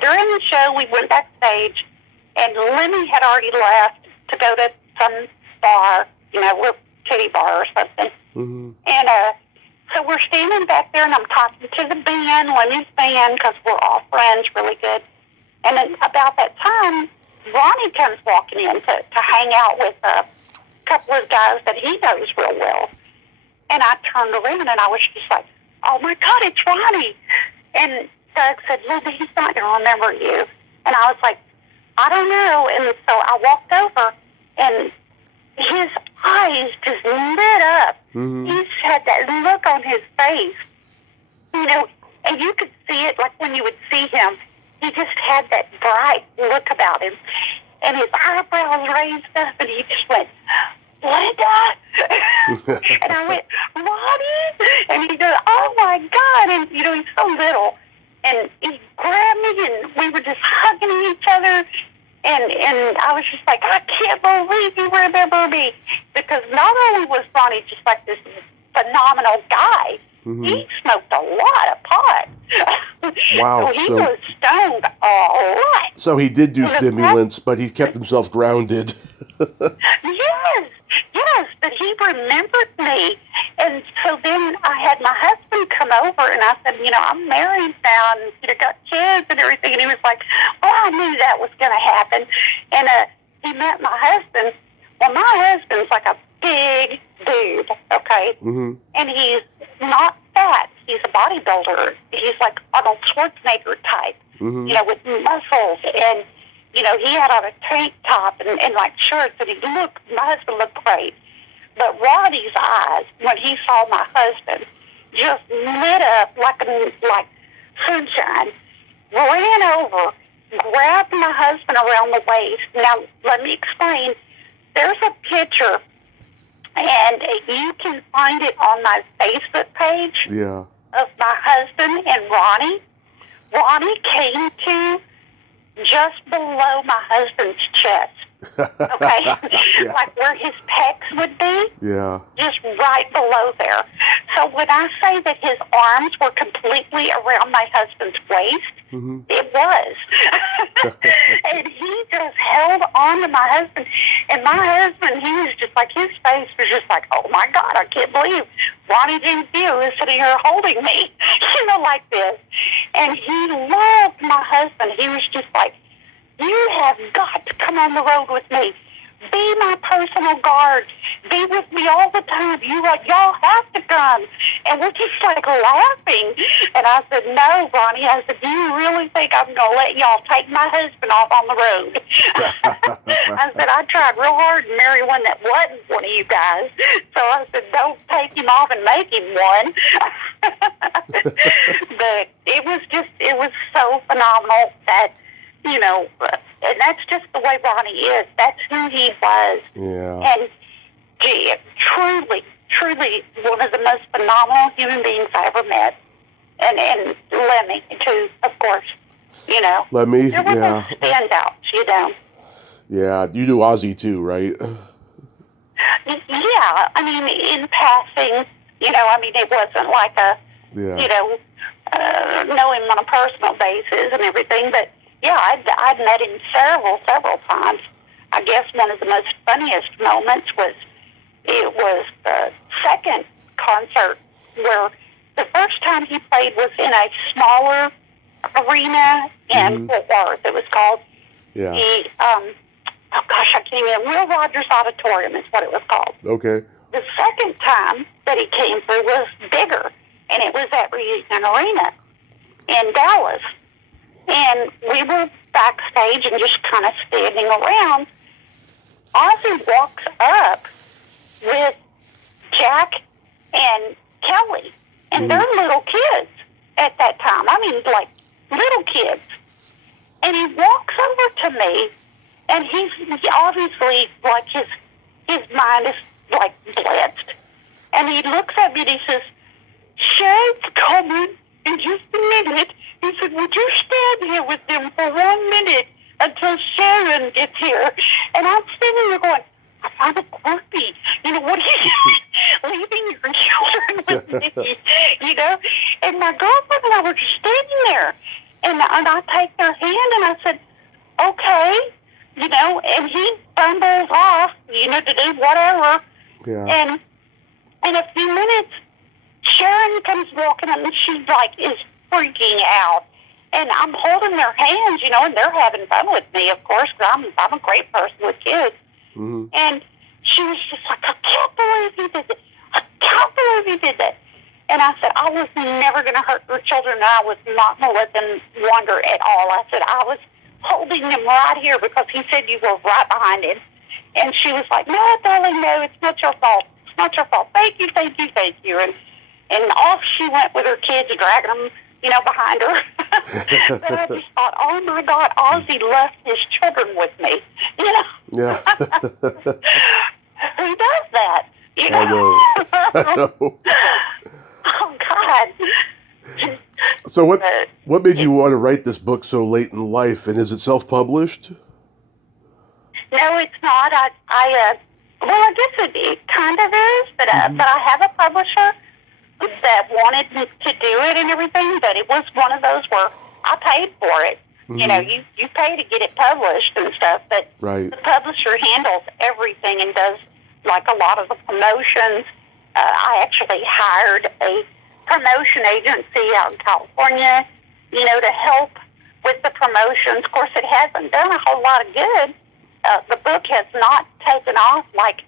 during the show, we went backstage, and Lemmy had already left to go to some bar, titty bar or something. Mm-hmm. And so we're standing back there, and I'm talking to the band, Lemmy's band, because we're all friends, really good. And then about that time, Ronnie comes walking in to hang out with a couple of guys that he knows real well. And I turned around, and I was just like, oh, my God, it's Ronnie. And Doug said, Linda, he's not going to remember you. And I was like, I don't know. And so I walked over, and his eyes just lit up. Mm-hmm. He had that look on his face, and you could see it like when you would see him. He just had that bright look about him, and his eyebrows raised up, and he just went, Linda! And I went, Ronnie? And he goes, oh, my God. And, he's so little. And he grabbed me, and we were just hugging each other. And I was just like, I can't believe you remember me. Because not only was Ronnie just like this phenomenal guy, mm-hmm. he smoked a lot of pot. Wow. So he was stoned a lot. So he did do stimulants, but he kept himself grounded. Yes, but he remembered me. And so then I had my husband come over, and I said, I'm married now, and got kids and everything. And he was like, well, I knew that was going to happen. And he met my husband. Well, my husband's like a big dude, okay? Mm-hmm. And he's not fat. He's a bodybuilder. He's like Arnold Schwarzenegger type, mm-hmm. With muscles. And, he had on a tank top and like shirts, and my husband looked great. But Roddy's eyes, when he saw my husband, just lit up like sunshine, ran over, grabbed my husband around the waist. Now, let me explain. There's a picture, and you can find it on my Facebook page of my husband and Ronnie. Ronnie came to just below my husband's chest. Okay? Yeah. Like where his pecs would be. Yeah. Just right below there. So when I say that his arms were completely around my husband's waist, mm-hmm. it was. And he just held on to my husband. And my husband, he was just like, his face was just like, oh my God, I can't believe Ronnie James Dio is sitting here holding me, like this. And he loved my husband. He was just like, you have got to come on the road with me. Be my personal guard. Be with me all the time. Y'all have to come. And we're just like laughing. And I said, no, Ronnie. I said, do you really think I'm going to let y'all take my husband off on the road? I said, I tried real hard to marry one that wasn't one of you guys. So I said, don't take him off and make him one. But it was so phenomenal that, and that's just the way Ronnie is. That's who he was. Yeah. And truly, truly one of the most phenomenal human beings I ever met. And Lemmy, too, of course. Lemmy, there was yeah. standouts, Yeah, you do Ozzy too, right? Yeah, I mean, in passing, it wasn't like know him on a personal basis and everything, but yeah, I'd met him several times. I guess one of the most funniest moments was the second concert where the first time he played was in a smaller arena in Fort Worth. It was called the oh gosh, I can't even, Will Rogers Auditorium is what it was called. Okay. The second time that he came through was bigger, and it was at Reunion Arena in Dallas. And we were backstage and just kind of standing around. Ozzy walks up with Jack and Kelly, and they're little kids at that time. I mean, like, little kids. And he walks over to me, and he's obviously, like, his mind is, like, blitzed. And he looks at me and he says, "Shad's coming in just a minute." He said, "Would you stand here with them for 1 minute until Sharon gets here?" And I'm sitting there going, "I find it quirky. You know, what are you doing? Leaving your children with me?" You know? And my girlfriend and I were just standing there. And I take their hand and I said, "Okay." You know, and he bundles off, you know, to do whatever. Yeah. And in a few minutes, Sharon comes walking up and she, like, is freaking out. And I'm holding their hands, you know, and they're having fun with me, of course, because I'm a great person with kids. Mm-hmm. And she was just like, "I can't believe you did that. I can't believe you did that." And I said, "I was never going to hurt your children. I was not going to let them wander at all." I said, "I was holding them right here because he said you were right behind him." And she was like, "No, darling, no, it's not your fault. It's not your fault. Thank you, thank you, thank you." And off she went with her kids, dragging them, you know, behind her. But I just thought, oh my God, Ozzy left his children with me. You know? Yeah. Who does that? You know? I know. I know. Oh God. So what made you want to write this book so late in life, and is it self-published? No, it's not. Well, I guess it kind of is, but I have a publisher that wanted me to do it and everything, but it was one of those where I paid for it. You know, you pay to get it published and stuff, but Right. the publisher handles everything and does, like, a lot of the promotions. I actually hired a promotion agency out in California, you know, to help with the promotions. Of course, it hasn't done a whole lot of good. The book has not taken off like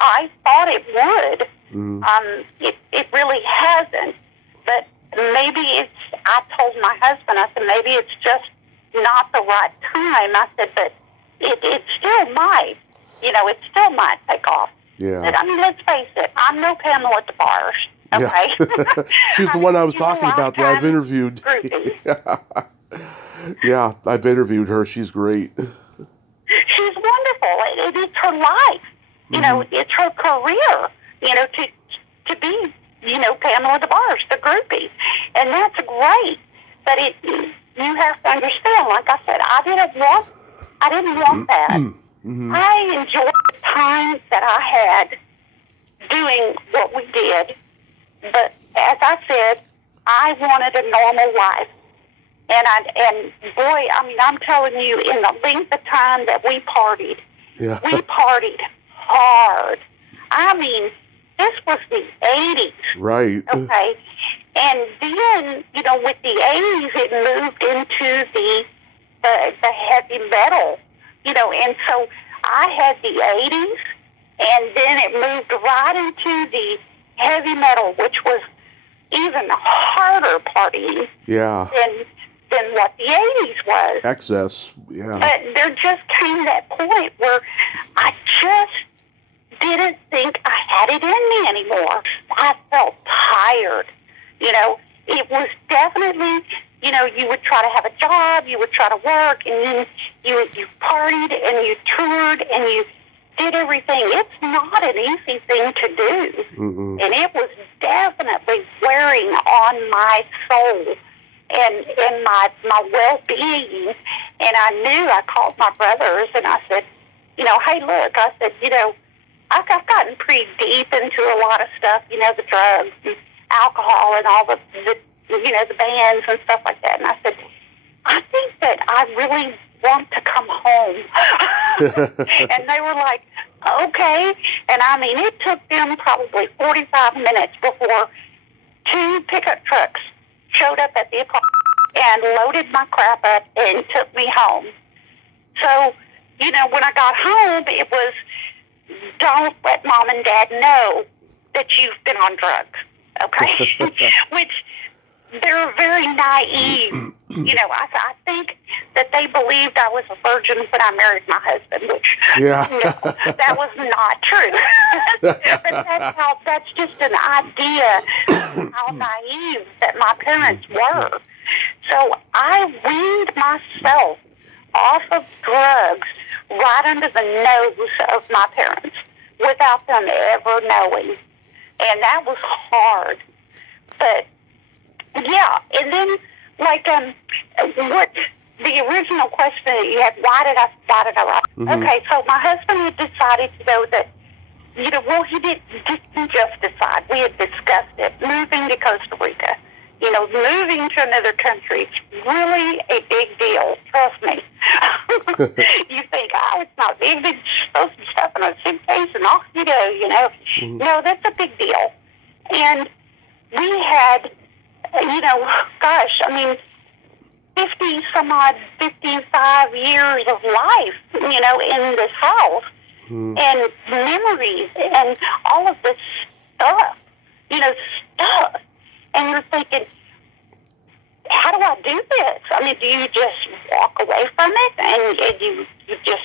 I thought it would. It really hasn't. But maybe I told my husband, I said, maybe it's just not the right time. I said, but it still might. You know, it still might take off. Yeah. But, I mean, let's face it, I'm no Pamela DeBarge. Okay. Yeah. She's the one I was talking about that I've interviewed. Yeah, I've interviewed her. She's great. She's wonderful. It is her life. You know, it's her career, you know, to be, you know, Pamela DeBarge, the groupie. And that's great. But you have to understand, like I said, I didn't want that. I enjoyed the time that I had doing what we did. But as I said, I wanted a normal life. And boy, I mean, I'm telling you, in the length of time that we partied, we partied hard. I mean, this was the 80s. Right. Okay. And then, you know, with the 80s, it moved into the heavy metal, you know, and so I had the 80s, and then it moved right into the heavy metal, which was even harder partying than what the 80s was. Excess, yeah. But there just came that point where I just didn't think I had it in me anymore. I felt tired. You know, it was definitely, you know, you would try to have a job, you would try to work, and then you partied and you toured and you did everything. It's not an easy thing to do. And it was definitely wearing on my soul and my well-being. And I knew, I called my brothers and I said, you know, hey, look, I said, you know, I've gotten pretty deep into a lot of stuff, you know, the drugs and alcohol and all the you know, the bands and stuff like that. And I said, I think that I really want to come home. And they were like, okay. And I mean, it took them probably 45 minutes before 2 pickup trucks showed up at the apartment and loaded my crap up and took me home. So when I got home, it was, don't let mom and dad know that you've been on drugs, okay? Which they're very naive. I think that they believed I was a virgin when I married my husband, which, no, that was not true. But that's just an idea of how naive that my parents were. So I weaned myself off of drugs right under the nose of my parents without them ever knowing. And that was hard. But, yeah, and then, what the original question that you had, why did I write? Mm-hmm. Okay, so my husband had decided, that, he didn't just decide. We had discussed it, moving to Costa Rica. Moving to another country, it's really a big deal. Trust me. You think, it's not big. They just throw some stuff in a suitcase and off you go, Mm-hmm. No, that's a big deal. And we had, 55 years of life, in this house. Mm-hmm. And memories and all of this stuff, stuff. And you're thinking, how do I do this? Do you just walk away from it and you just,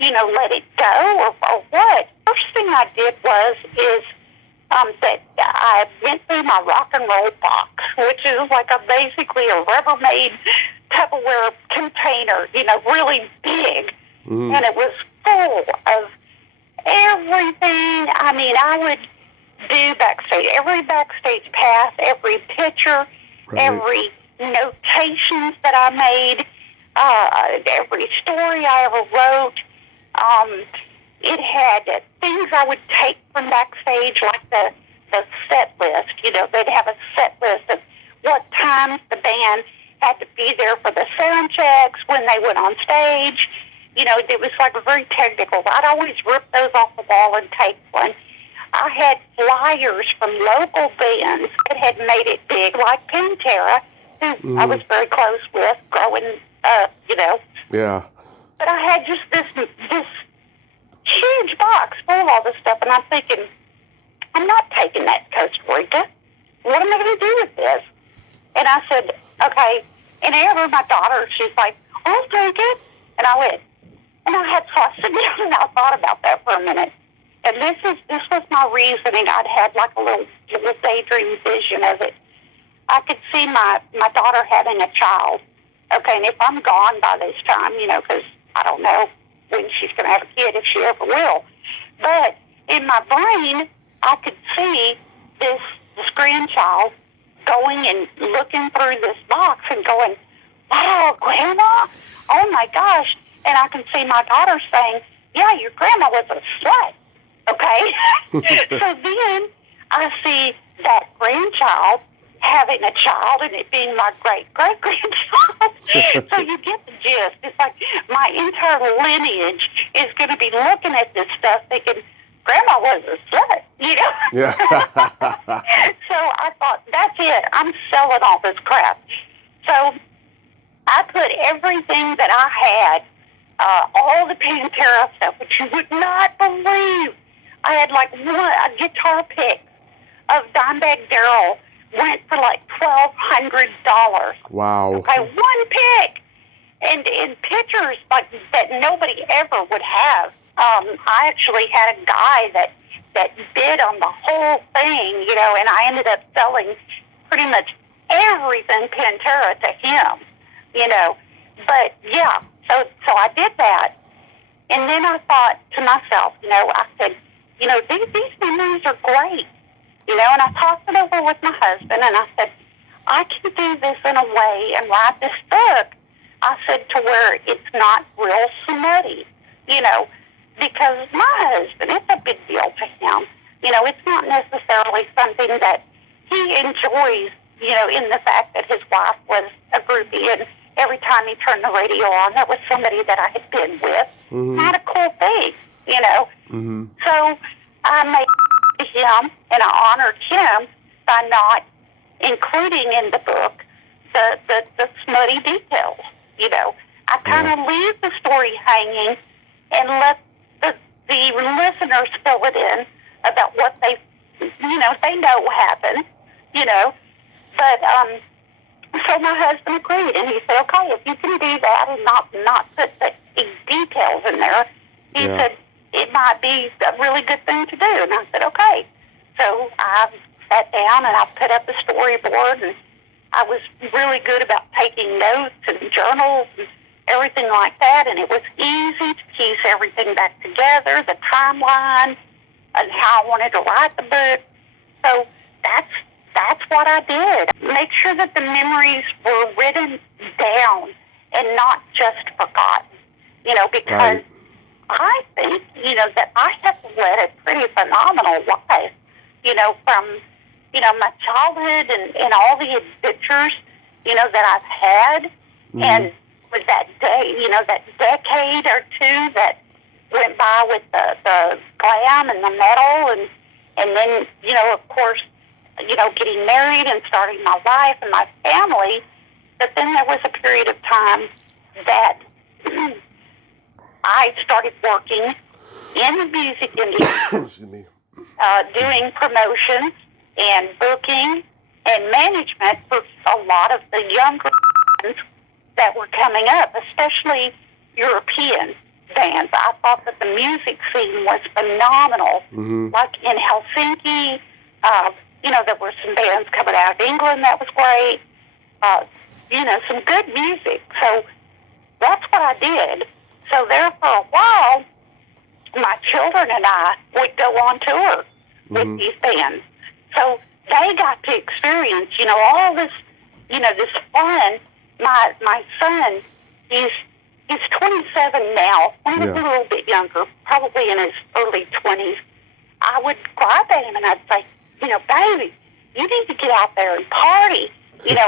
let it go or what? First thing I did is that I went through my rock and roll box, which is like basically a Rubbermaid Tupperware container, really big. Mm. And it was full of everything. I would do backstage, every backstage pass, every picture, right. Every notations that I made, every story I ever wrote. It had things I would take from backstage, like the set list. They'd have a set list of what times the band had to be there for the sound checks, when they went on stage. It was like very technical. I'd always rip those off the wall and take one. I had flyers from local bands that had made it big, like Pantera, who I was very close with growing up, Yeah. But I had just this huge box full of all this stuff, and I'm thinking, I'm not taking that to Costa Rica. What am I going to do with this? And I said, okay. And Amber, my daughter, she's like, I'll take it. And I went, and I sit down and I thought about that for a minute. And this was my reasoning. I'd had like a little daydream vision of it. I could see my daughter having a child. Okay, and if I'm gone by this time, because I don't know when she's going to have a kid, if she ever will. But in my brain, I could see this grandchild going and looking through this box and going, wow, Grandma, oh my gosh. And I can see my daughter saying, yeah, your grandma was a slut. Okay? So then I see that grandchild having a child and it being my great-great-grandchild. So you get the gist. It's like my entire lineage is going to be looking at this stuff thinking, Grandma was a slut, Yeah. So I thought, that's it. I'm selling all this crap. So I put everything that I had, all the Pantera stuff, which you would not believe. I had like a guitar pick of Dimebag Darrell went for like $1,200. Wow. Okay, one pick. And in pictures like that nobody ever would have. I actually had a guy that bid on the whole thing, and I ended up selling pretty much everything Pantera to him, But yeah, so I did that. And then I thought to myself, I said, these memories are great, and I talked it over with my husband, and I said, I can do this in a way and write this book, I said, to where it's not real smutty, because my husband, it's a big deal to him. It's not necessarily something that he enjoys, in the fact that his wife was a groupie, and every time he turned the radio on, there was somebody that I had been with. Mm-hmm. Not a cool thing, Mm-hmm. So I made him, and I honored him by not including in the book the smutty details, I kind of leave the story hanging and let the listeners fill it in about what they, they know happened, you know. But so my husband agreed, and he said, okay, if you can do that and not put the details in there, he said it might be a really good thing to do. And I said, okay. So I sat down and I put up a storyboard, and I was really good about taking notes and journals and everything like that, and it was easy to piece everything back together, the timeline, and how I wanted to write the book. So that's what I did. Make sure that the memories were written down and not just forgotten, because I think, that I have led a pretty phenomenal life, from, my childhood and all the adventures, that I've had. Mm-hmm. And with that day, that decade or two that went by with the glam and the metal and then, of course, getting married and starting my life and my family. But then there was a period of time that I started working in the music industry, doing promotions and booking and management for a lot of the younger bands that were coming up, especially European bands. I thought that the music scene was phenomenal. Mm-hmm. Like in Helsinki, there were some bands coming out of England that was great. Some good music. So that's what I did. So there for a while, my children and I would go on tour with these bands. So they got to experience, all this, this fun. My son, he's 27 now. He was a little bit younger, probably in his early 20s. I would grab at him and I'd say, baby, you need to get out there and party, and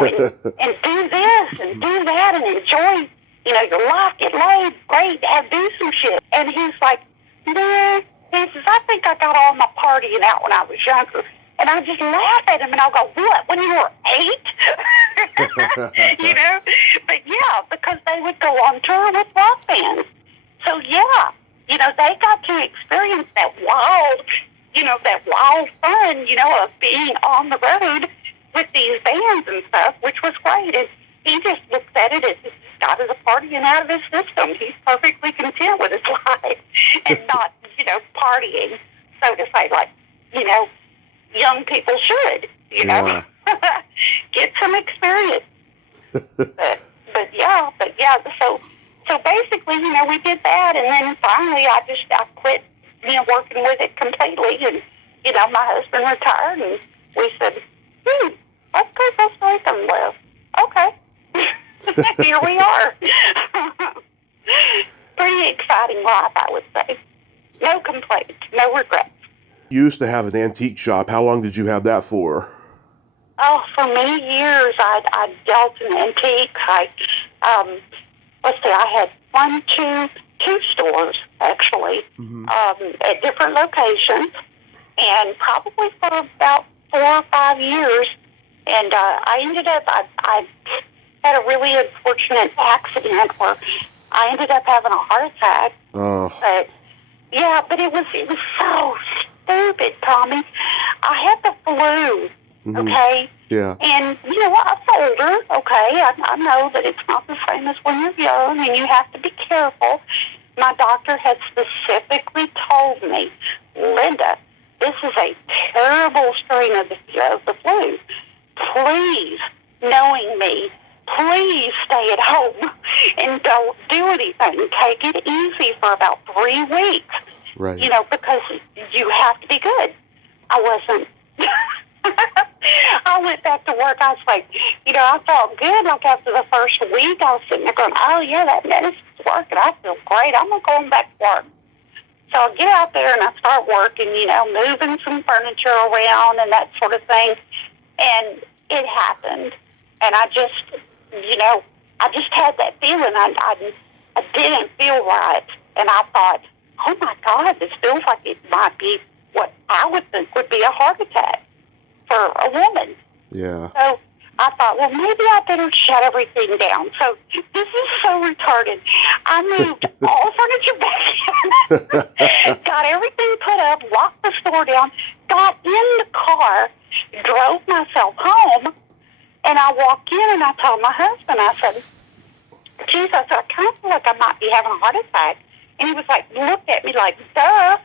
do this and do that and enjoy, your life, get laid, great, do some shit. And he's like, no, he says, I think I got all my partying out when I was younger. And I just laugh at him and I'll go, what, when you were 8? But yeah, because they would go on tour with rock bands. So yeah, they got to experience that wild fun, of being on the road with these bands and stuff, which was great. And he just looks at it as he's got as a partying out of his system. He's perfectly content with his life and not, partying, so to say, like, young people should, get some experience. but yeah. So basically, we did that, and then finally I quit, working with it completely, and, my husband retired, and we said, let's make them live. Okay. Here we are. Pretty exciting life, I would say. No complaints, no regrets. You used to have an antique shop. How long did you have that for? Oh, for many years, I dealt in antiques. I had two stores, actually, at different locations, and probably for about 4 or 5 years. And I ended up, I had a really unfortunate accident where I ended up having a heart attack. Oh. But it was so stupid, Tommy. I had the flu, okay? Yeah. And, I'm older, okay? I know that it's not the same as when you're young, and you have to be careful. My doctor had specifically told me, Linda, this is a terrible strain of the flu. Please, knowing me, please stay at home and don't do anything. Take it easy for about 3 weeks. Right. Because you have to be good. I wasn't. I went back to work. I was like, I felt good. Like after the first week, I was sitting there going, oh, yeah, that medicine's working. I feel great. I'm going back to work. So I get out there and I start working, moving some furniture around and that sort of thing. And it happened. And I just had that feeling. I didn't feel right. And I thought, oh, my God, this feels like it might be what I would think would be a heart attack for a woman. Yeah. So I thought, well, maybe I better shut everything down. So this is so retarded. I moved all furniture back in, got everything put up, locked the store down, got in the car, drove myself home, and I walked in and I told my husband, I said, geez, I said, I kind of feel like I might be having a heart attack. And he was like, looked at me like, duh,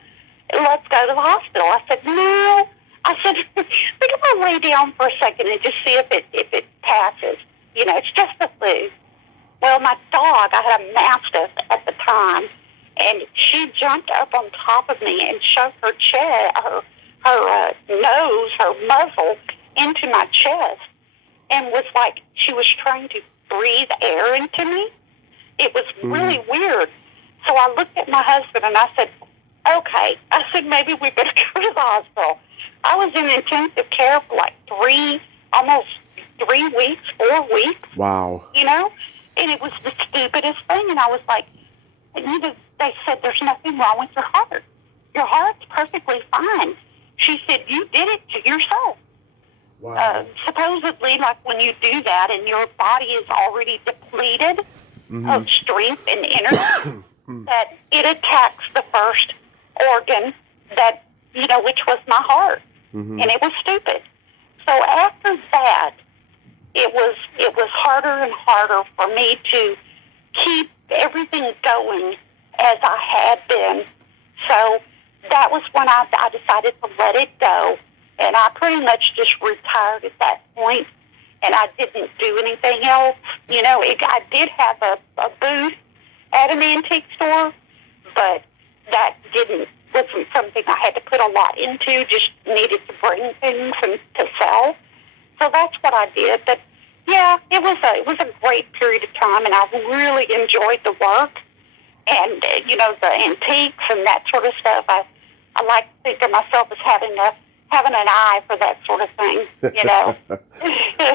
let's go to the hospital. I said, no. I said, we're going to lay down for a second and just see if it passes. You know, it's just the flu. Well, my dog, I had a Mastiff at the time, and she jumped up on top of me and shoved her chest, her nose, her muzzle into my chest, and was like, she was trying to breathe air into me. It was really weird. So I looked at my husband and I said, okay. I said, maybe we better go to the hospital. I was in intensive care for like almost 3 weeks, 4 weeks. Wow. You know? And it was the stupidest thing. And I was like, they said, there's nothing wrong with your heart. Your heart's perfectly fine. She said, you did it to yourself. Wow. Supposedly, like when you do that and your body is already depleted of strength and energy, that it attacks the first organ that, you know, which was my heart. And it was stupid. So after that, it was harder and harder for me to keep everything going as I had been. So that was when I decided to let it go. And I pretty much just retired at that point, and I didn't do anything else. You know, I did have a booth at an antique store, but that wasn't something I had to put a lot into, just needed to bring things and to sell. So that's what I did. But, yeah, it was a great period of time, and I really enjoyed the work and, you know, the antiques and that sort of stuff. I like to think of myself as having an eye for that sort of thing, you know.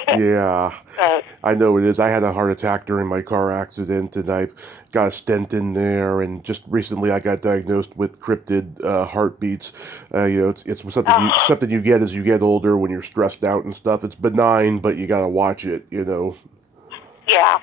Yeah, So, I know it is. I had a heart attack during my car accident, and I got a stent in there. And just recently, I got diagnosed with cryptid heartbeats. You know, it's something you get as you get older when you're stressed out and stuff. It's benign, but you gotta watch it. You know. yeah.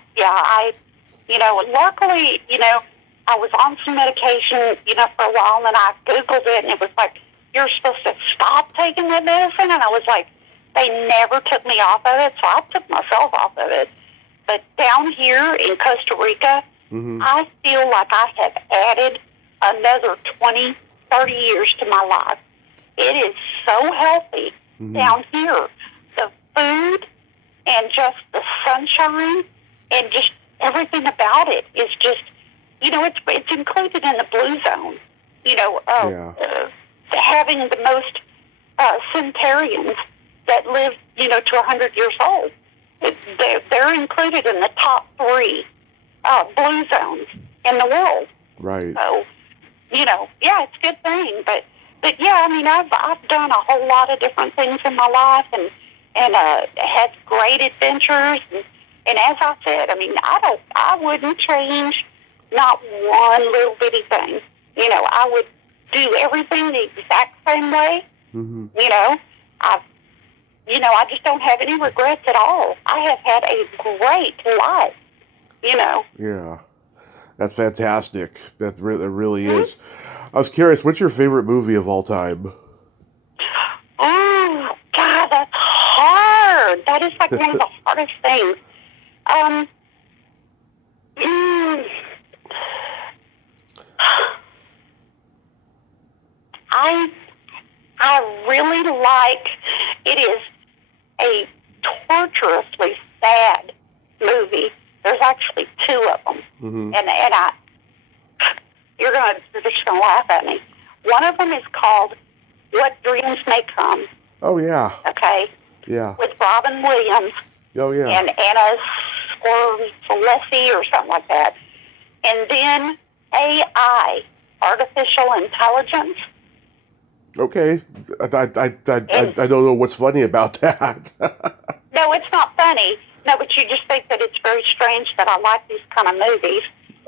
You know, luckily, you know, I was on some medication, you know, for a while, and I Googled it, and it was like, you're supposed to stop taking that medicine. And I was like, they never took me off of it, so I took myself off of it. But down here in Costa Rica, I feel like I have added another 20, 30 years to my life. It is so healthy down here. The food and just the sunshine and just everything about it is just, you know, it's included in the blue zone. You know, having the most centenarians that live, you know, to 100 years old. They're included in the top 3 blue zones in the world. Right. So, you know, yeah, it's a good thing. But yeah, I mean, I've done a whole lot of different things in my life and had great adventures. And as I said, I mean, I wouldn't change not one little bitty thing. You know, I would do everything the exact same way. You know, I just don't have any regrets at all. I have had a great life, you know. Yeah, that's fantastic. That really is. I was curious, what's your favorite movie of all time? Oh, God, that's hard. That is like one of the hardest things. I really like, it is a torturously sad movie. There's actually 2 of them. And you're just going to laugh at me. One of them is called What Dreams May Come. Oh, yeah. Okay? Yeah. With Robin Williams. Oh, yeah. And Anna Scorlesi or something like that. And then AI, Artificial Intelligence. Okay. I don't know what's funny about that. No, it's not funny. No, but you just think that it's very strange that I like these kind of movies.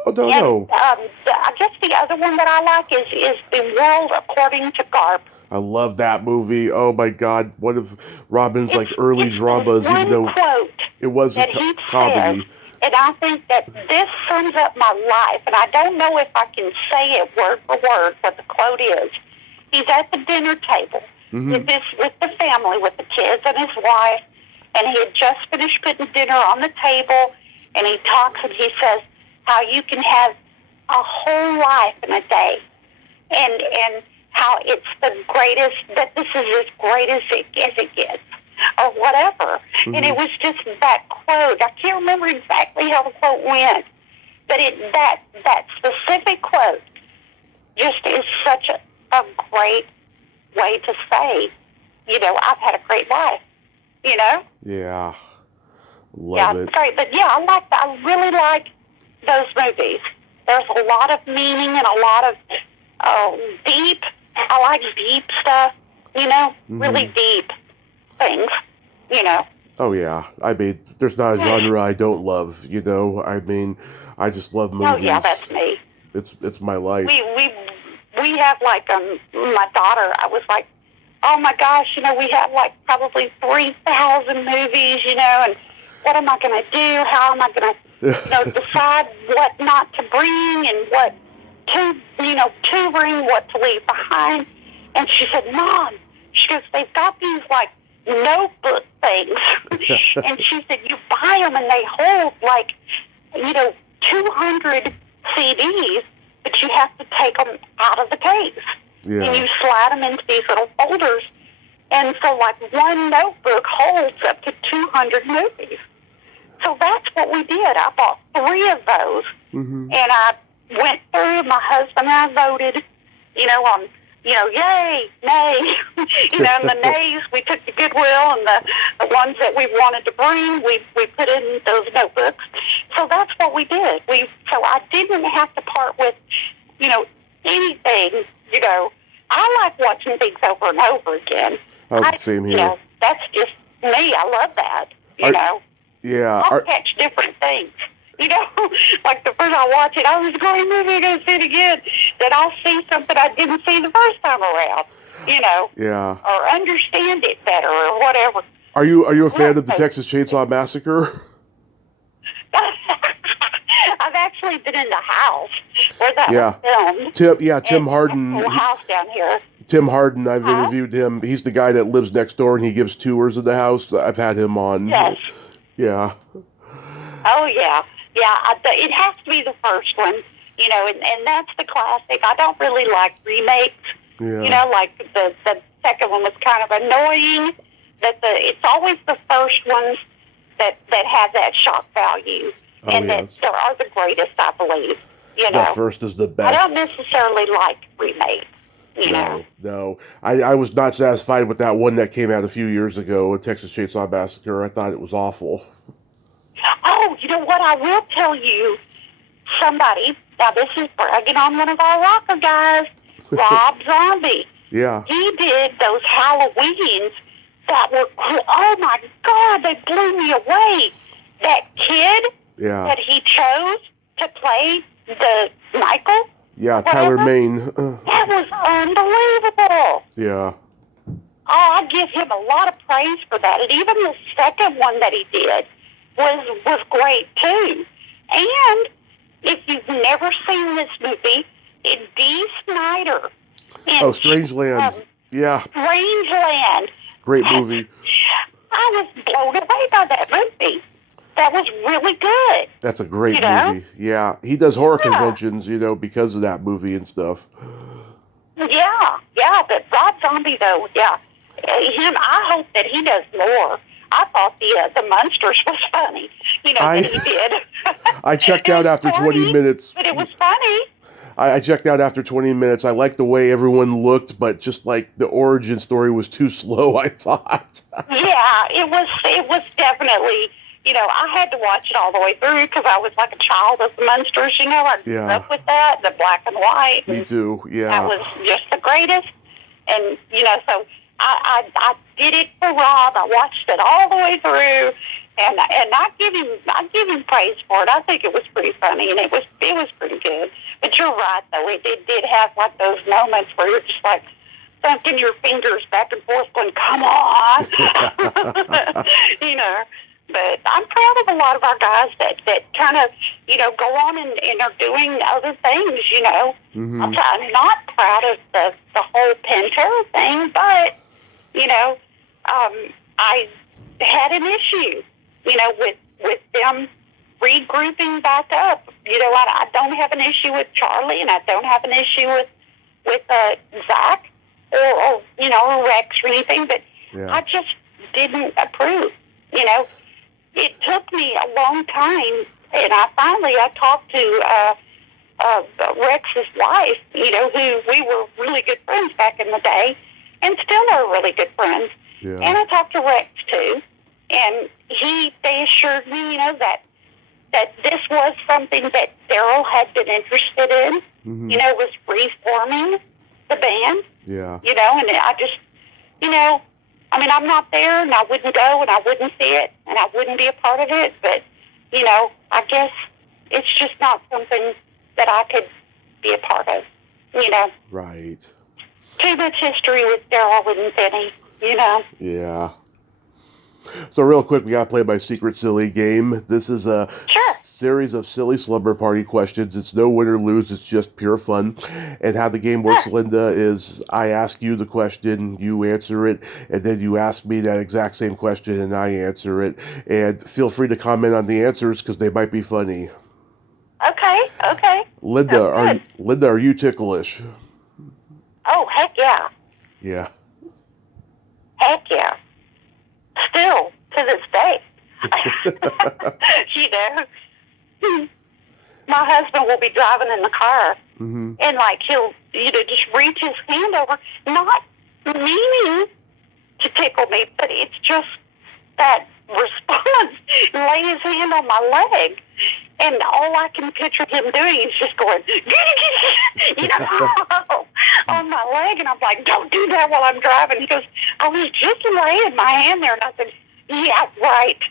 Oh, no. I guess the other one that I like is The World According to Garp. I love that movie. Oh, my God. One of Robin's, early dramas, even though quote it was a comedy. And I think that this sums up my life. And I don't know if I can say it word for word what the quote is. He's at the dinner table with the family, with the kids and his wife, and he had just finished putting dinner on the table, and he talks and he says how you can have a whole life in a day, and how it's the greatest, that this is as great as it gets, or whatever. And it was just that quote. I can't remember exactly how the quote went, but that specific quote just is such a great way to say, I've had a great life, Yeah. Love it. It's great. But yeah, I really like those movies. There's a lot of meaning and a lot of deep, I like deep stuff, really deep things, Oh yeah. I mean, there's not a genre I don't love, I mean, I just love movies. Oh yeah, that's me. It's my life. We have like my daughter. I was like, oh my gosh, we have like probably 3,000 movies, and what am I going to do? How am I going to, decide what not to bring and what to bring, what to leave behind? And she said, Mom, she goes, they've got these like notebook things, and she said you buy them and they hold like 200 CDs. But you have to take them out of the case. Yeah. And you slide them into these little folders. And so, like, one notebook holds up to 200 movies. So that's what we did. I bought 3 of those. And I went through, my husband and I voted, on, yay, nay. And the nays, we took the goodwill, and the ones that we wanted to bring, we put in those notebooks. So that's what we did. So I didn't have to part with, anything, I like watching things over and over again. Oh, same here. That's just me. I love that, Yeah. I'll catch different things. Like the first I watch it, oh, it's a great movie, I'm going to see it again. Then I'll see something I didn't see the first time around, Yeah. or understand it better or whatever. Are you a fan of the Texas Chainsaw Massacre? I've actually been in the house where that was filmed. Tim Harden. Whole house down here. Tim Harden, I've interviewed him. He's the guy that lives next door and he gives tours of the house. I've had him on. Yes. Yeah. Oh, yeah. Yeah, it has to be the first one, and that's the classic. I don't really like remakes. Yeah. Like the second one was kind of annoying. It's always the first ones that have that shock value. Oh, and yes. that are the greatest, I believe. The first is the best. I don't necessarily like remakes. No. I was not satisfied with that one that came out a few years ago, a Texas Chainsaw Massacre. I thought it was awful. Oh, you know what? I will tell you, somebody, now this is bragging on one of our rocker guys, Rob Zombie. Yeah. He did those Halloweens that were, oh my God, they blew me away. That kid that he chose to play the Michael. Yeah, Tyler Mane. That was unbelievable. Yeah. Oh, I give him a lot of praise for that. And even the second one that he did was great too. And if you've never seen this movie, D. Snyder. Strangeland. Yeah. Strangeland. Great movie. I was blown away by that movie. That was really good. That's a great movie. Yeah. He does horror conventions, because of that movie and stuff. Yeah. But Rob Zombie, though, I hope that he does more. I thought the Munsters was funny, that he did. I checked out after 20 minutes. But it was funny. I checked out after 20 minutes. I liked the way everyone looked, but just like the origin story was too slow, I thought. Yeah, it was definitely, I had to watch it all the way through because I was like a child of the Munsters, I grew up with that, the black and white. Me too, yeah. That was just the greatest. And, so I did it for Rob. I watched it all the way through, and I give him praise for it. I think it was pretty funny, and it was pretty good. But you're right, though. It did have like those moments where you're just like thumping your fingers back and forth, going, "Come on," But I'm proud of a lot of our guys that kind of, go on and are doing other things, Mm-hmm. I'm not proud of the whole Pantera thing, but, I had an issue, with them regrouping back up. I don't have an issue with Charlie, and I don't have an issue with Zach or Rex or anything, but Yeah. I just didn't approve. It took me a long time, and I talked to Rex's wife, who we were really good friends back in the day, and still are really good friends. Yeah. And I talked to Rex too, and they assured me, that this was something that Daryl had been interested in. Mm-hmm. Was reforming the band. Yeah. And I just, I'm not there, and I wouldn't go, and I wouldn't see it, and I wouldn't be a part of it. But, I guess it's just not something that I could be a part of. Right. Too much history with Daryl and Benny. Yeah. So real quick, we got to play my secret silly game. This is a series of silly slumber party questions. It's no win or lose. It's just pure fun. And how the game works, Linda, is I ask you the question, you answer it, and then you ask me that exact same question, and I answer it. And feel free to comment on the answers because they might be funny. Okay. Linda, are you ticklish? Oh, heck yeah. Yeah. Heck yeah. Still, to this day. My husband will be driving in the car, Mm-hmm. and he'll, just reach his hand over, not meaning to tickle me, but it's just that response, lay his hand on my leg, and all I can picture him doing is just going, on my leg, and I'm like, don't do that while I'm driving. He goes, I was just laying my hand there, and I said, yeah, right.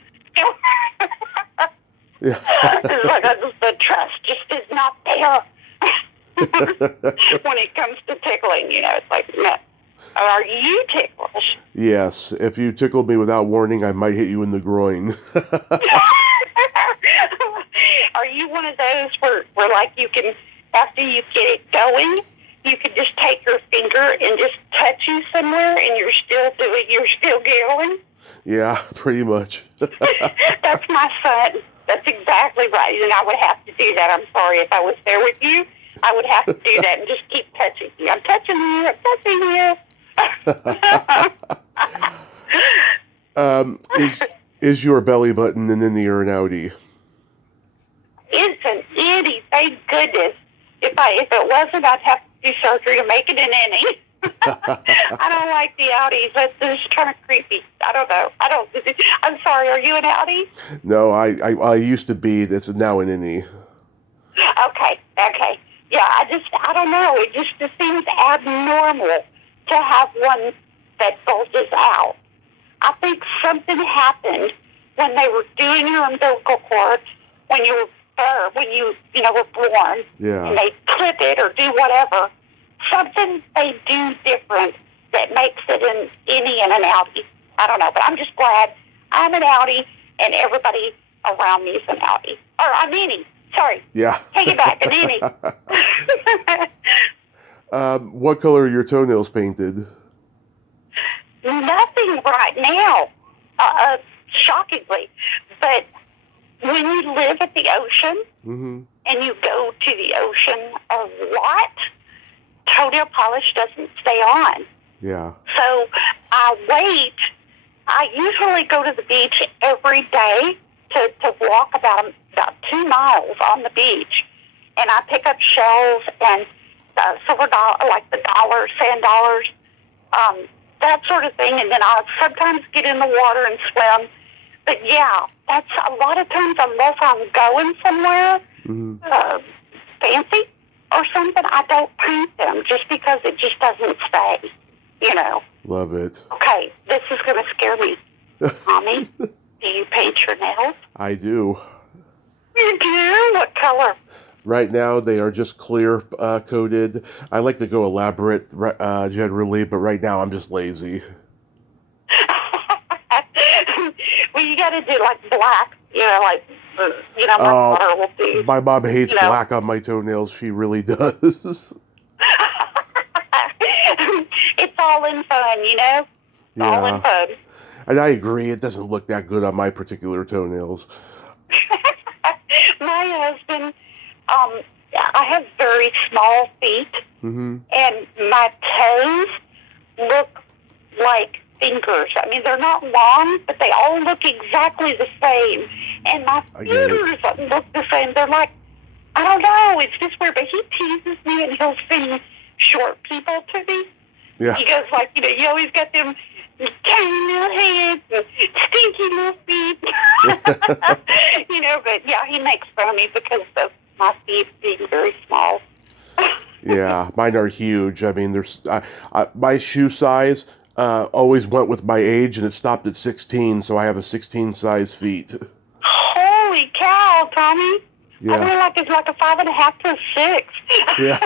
Yeah. It's the trust just is not there. When it comes to tickling, it's like, no. Are you ticklish? Yes. If you tickle me without warning, I might hit you in the groin. Are you one of those where you can, after you get it going, you can just take your finger and just touch you somewhere, and you're still giggling? Yeah, pretty much. That's my son. That's exactly right. And I would have to do that. I'm sorry. If I was there with you, I would have to do that and just keep touching you. I'm touching you. I'm touching you. Is your belly button an innie or an outie? It's an innie. Thank goodness. If it wasn't, I'd have to do surgery to make it an innie. I don't like the outies. That's just kind of creepy. I don't know. I'm sorry. Are you an outie? No, I used to be. It's now an innie. Okay. Yeah, I don't know. It just seems abnormal to have one that bulges out. I think something happened when they were doing your umbilical cord when you were born. Yeah. And they clip it or do whatever. Something they do different that makes it an innie and an outie. I don't know, but I'm just glad I'm an outie and everybody around me is an outie. Or an innie. Sorry. Yeah. Take it back, an innie. What color are your toenails painted? Nothing right now, shockingly. But when you live at the ocean Mm-hmm. and you go to the ocean a lot, toenail polish doesn't stay on. Yeah. So I wait. I usually go to the beach every day to walk about 2 miles on the beach. And I pick up shells and silver dollar, like the dollars, sand dollars, that sort of thing. And then I'll sometimes get in the water and swim. But yeah, that's a lot of times, unless I'm going somewhere fancy or something, I don't paint them just because it just doesn't stay, Love it. Okay, this is going to scare me. Mommy, do you paint your nails? I do. You do? What color? Right now, they are just clear coated. I like to go elaborate generally, but right now I'm just lazy. Well, you got to do like black. Like my Oh, daughter will do. my mom hates You know. black on my toenails. She really does. It's all in fun, It's all in Yeah. fun. And I agree, it doesn't look that good on my particular toenails. My husband, I have very small feet, Mm-hmm. and my toes look like fingers. I mean, they're not long, but they all look exactly the same. And my I get it. fingers look the same. They're like, I don't know, it's just weird. But he teases me, and he'll send short people to me. Yeah. He goes like, you always got them tiny little hands and stinky little feet. But yeah, he makes fun of me because of my feet being very small. Yeah, mine are huge. I mean, my shoe size always went with my age, and it stopped at 16, so I have a 16 size feet. Holy cow, Tommy! Yeah. I feel like it's like a 5.5 to a 6. Yeah.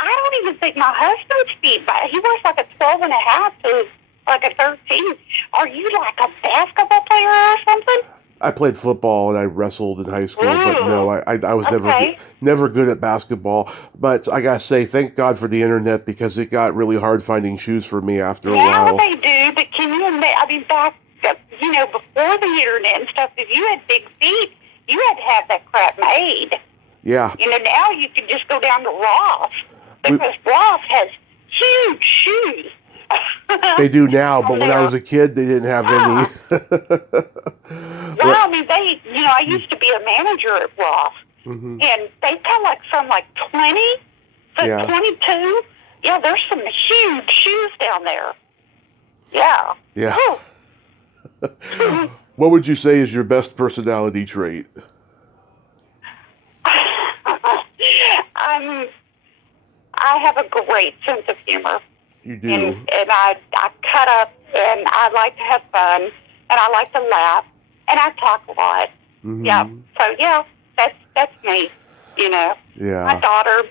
I don't even think my husband's feet, but he wears like a 12.5 to like a 13. Are you like a basketball player or something? I played football and I wrestled in high school, but no, I was Okay. never good at basketball. But I gotta say, thank God for the internet because it got really hard finding shoes for me after a Now while. they do, but can you imagine? I mean, back, before the internet and stuff, if you had big feet, you had to have that crap made. Yeah. Now you can just go down to Ross because Ross has huge shoes. They do now, but when I was a kid, they didn't have any. Well, I mean, I used to be a manager at Ross, Mm-hmm. and they've got like from like 20 to Yeah. 22. Yeah, there's some huge shoes down there. Yeah. Yeah. Woo. What would you say is your best personality trait? I have a great sense of humor. You do. And I cut up, and I like to have fun, and I like to laugh, and I talk a lot. Mm-hmm. Yeah. So yeah, that's me. Yeah. My daughter,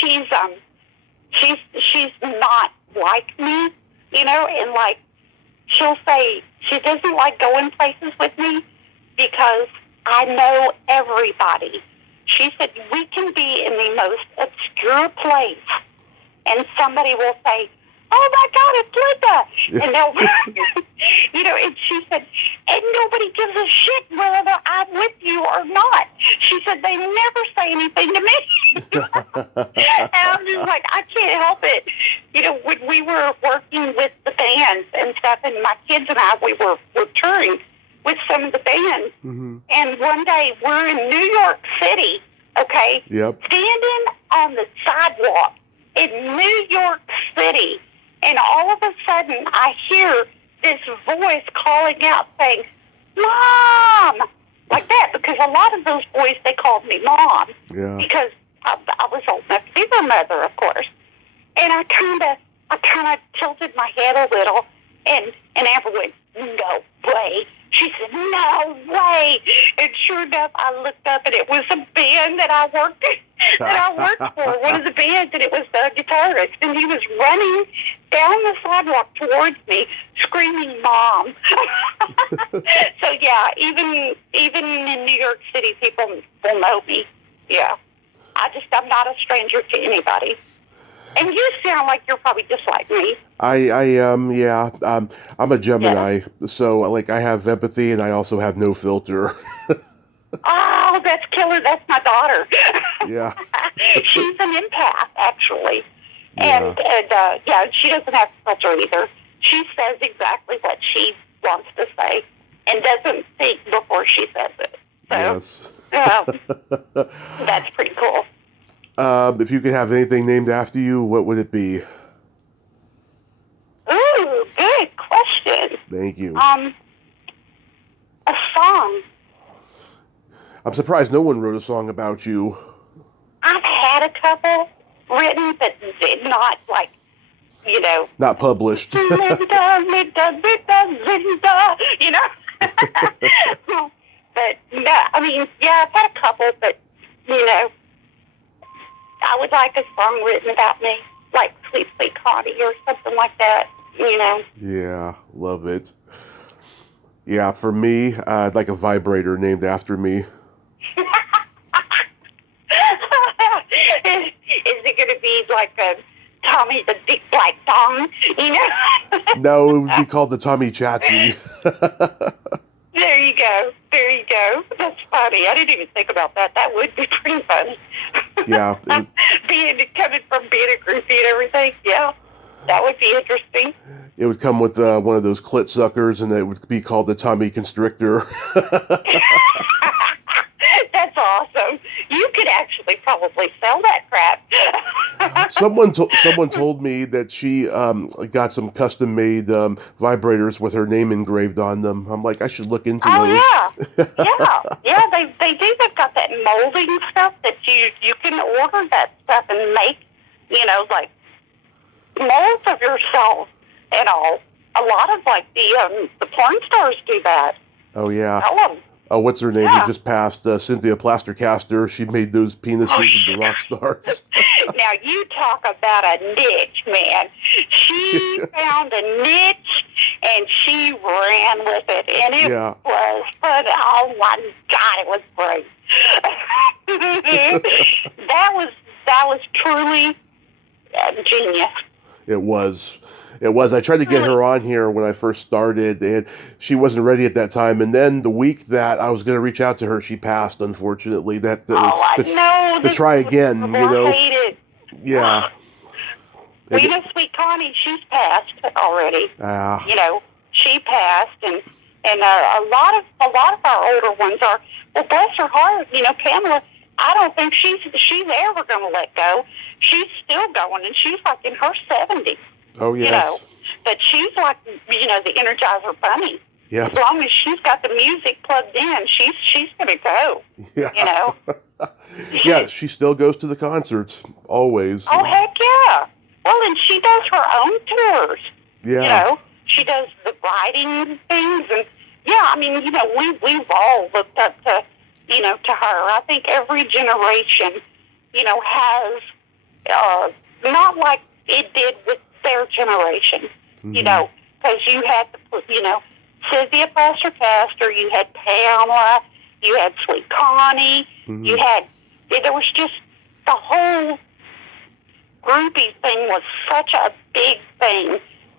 she's not like me, and like she'll say she doesn't like going places with me because I know everybody. She said we can be in the most obscure place, and somebody will say, "Oh my God, it's Linda," and they'll, and she said, and nobody gives a shit whether I'm with you or not. She said they never say anything to me, and I'm just like, I can't help it. When we were working with the bands and stuff, and my kids and I, we were touring with some of the bands, Mm-hmm. and one day we're in New York City, okay, Yep. standing on the sidewalk in New York City, and all of a sudden I hear this voice calling out saying, "Mom!" like that, because a lot of those boys, they called me Mom, Yeah. because I was old enough to be their mother, of course. And I kind of tilted my head a little, and Amber went, "No way." She said, "No way." And sure enough, I looked up, and it was a band that I worked for, one of the bands, and it was the guitarist, and he was running down the sidewalk towards me, screaming, "Mom." So yeah, even in New York City, people will know me. Yeah, I'm not a stranger to anybody. And you sound like you're probably just like me. Yeah. I'm a Gemini, so like I have empathy and I also have no filter. Oh, that's killer. That's my daughter. Yeah. She's an empath, actually. Yeah. And she doesn't have filter either. She says exactly what she wants to say and doesn't think before she says it. So, Yes. that's pretty cool. If you could have anything named after you, what would it be? Ooh, good question. Thank you. A song. I'm surprised no one wrote a song about you. I've had a couple written, but not like, Not published. Linda, you know. But no, I mean, yeah, I've had a couple, but I would like a song written about me, like "Sweet Sweet Connie" or something like that. Yeah, love it. Yeah, for me, I'd like a vibrator named after me. Is it going to be like a Tommy the Big Black Dong? You know? No, it would be called the Tommy Chatsy. There you go. There you go. That's funny. I didn't even think about that. That would be pretty funny. Yeah, Coming from being a groupie and everything. Yeah, that would be interesting. it would come with one of those clit suckers, and it would be called the Tommy Constrictor. That's awesome. You could actually probably sell that crap. Someone told me that she got some custom made vibrators with her name engraved on them. I'm like, I should look into Oh those. yeah. They do. They've got that molding stuff that you can order that stuff and make, like molds of yourself and all. A lot of like the porn stars do that. Oh yeah. Tell them. Oh, what's her name? Yeah. Who just passed? Cynthia Plastercaster. She made those penises into rock stars. Now you talk about a niche, man. She found a niche and she ran with it, and it was fun. Oh my God, it was great. that was truly genius. It was. It was. I tried to get her on here when I first started, and she wasn't ready at that time. And then the week that I was going to reach out to her, she passed, unfortunately. To try again, I hate it. Yeah. Sweet Connie, she's passed already. She passed, and a lot of our older ones are. Well, bless her heart, Pamela. I don't think she's ever going to let go. She's still going, and she's like in her 70s. Oh, yes. But she's like, the Energizer Bunny. Yeah. As long as she's got the music plugged in, she's going to go. Yeah. Yeah, she still goes to the concerts, always. Oh, heck yeah. Well, and she does her own tours. Yeah. She does the writing things. And, yeah, we've all looked up to, to her. I think every generation, has, not like it did with their generation, because you had, Sylvia Plaster-Caster, you had Pamela, you had Sweet Connie, there was just the whole groupie thing was such a big thing.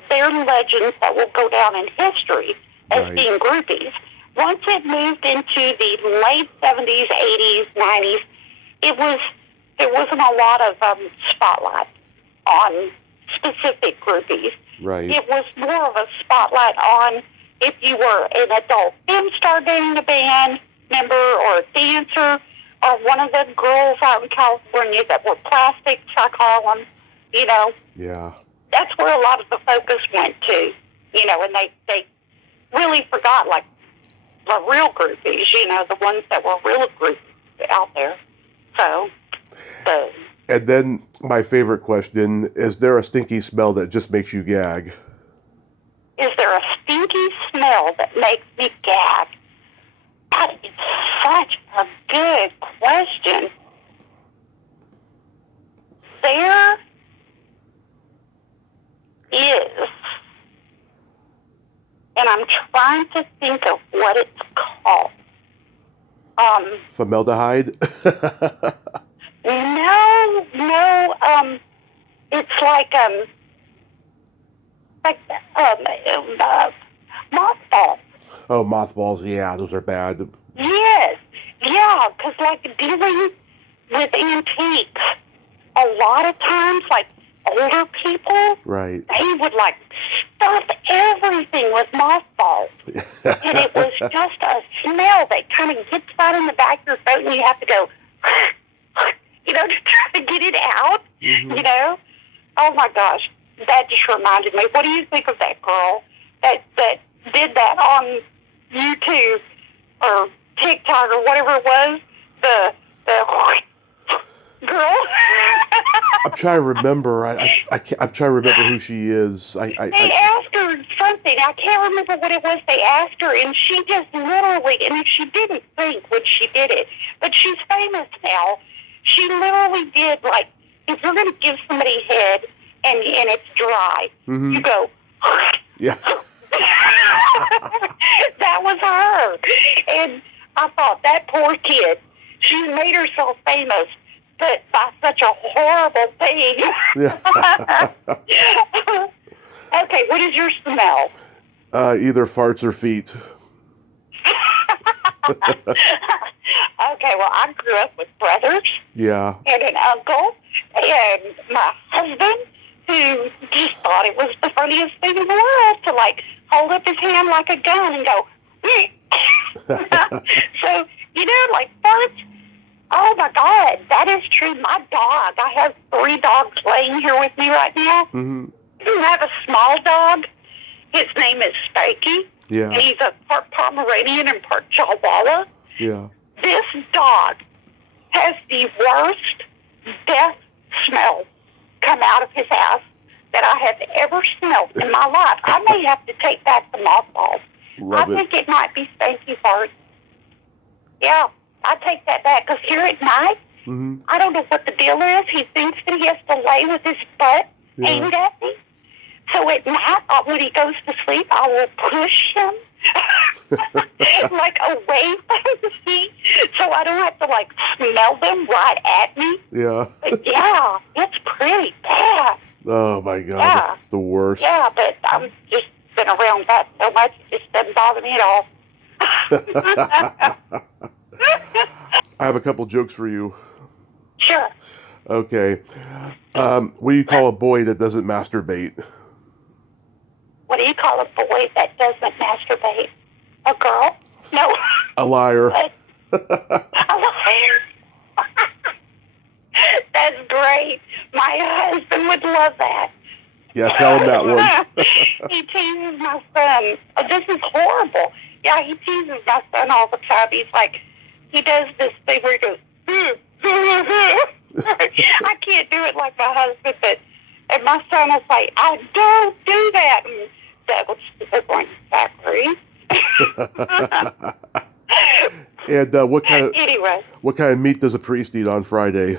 They're legends that will go down in history as being groupies. Once it moved into the late 70s, 80s, 90s, there wasn't a lot of spotlight on specific groupies. Right. It was more of a spotlight on if you were an adult film star dating a band member or a dancer or one of the girls out in California that were plastics, I call them, Yeah. That's where a lot of the focus went to, and they really forgot, like, the real groupies, the ones that were real groupies out there. So, And then my favorite question, is there a stinky smell that just makes you gag? Is there a stinky smell that makes me gag? That is such a good question. There is, and I'm trying to think of what it's called. Formaldehyde? No, it's like mothballs. Oh, mothballs, yeah, those are bad. Yes, yeah, because like dealing with antiques, a lot of times, like older people, right, they would like stuff everything with mothballs. And it was just a smell that kind of gets out in the back of your throat and you have to go, to try to get it out, Oh my gosh, that just reminded me. What do you think of that girl that did that on YouTube or TikTok or whatever it was? The girl. I'm trying to remember. I'm trying to remember who she is. They asked her something. I can't remember what it was. They asked her, and she just literally, and she didn't think when she did it, but she's famous now. She literally did, like, if you're going to give somebody head and it's dry, you go, yeah. That was her. And I thought, that poor kid, she made herself famous, but by such a horrible thing. Yeah. Okay, what is your smell? Either farts or feet. Okay, well, I grew up with brothers Yeah. and an uncle and my husband who just thought it was the funniest thing in the world to, like, hold up his hand like a gun and go, so, like farts. Oh, my God, that is true. My dog, I have 3 dogs laying here with me right now. Mm-hmm. I have a small dog. His name is Spanky. Yeah. And he's a part Pomeranian and part Chihuahua. Yeah. This dog has the worst death smell come out of his ass that I have ever smelled in my life. I may have to take that to mothballs. I think it might be Spanky fart. Yeah, I take that back, because here at night, I don't know what the deal is. He thinks that he has to lay with his butt aimed at me. So at night, when he goes to sleep, I will push him like away from the seat, so I don't have to, like, smell them right at me. Yeah. But yeah, it's pretty bad. Oh my God, Yeah. that's the worst. Yeah, but I'm just been around that so much, it just doesn't bother me at all. I have a couple jokes for you. Sure. Okay. What do you call a boy that doesn't masturbate? What do you call a boy that doesn't masturbate? A girl? No. A liar. What? A liar. That's great. My husband would love that. Yeah, tell him that one. He teases my son. Oh, this is horrible. Yeah, he teases my son all the time. He's like, he does this thing where he goes, I can't do it like my husband, and my son is like, I don't do that. And Doug was stupid going, Zachary. And Anyway. what kind of meat does a priest eat on Friday?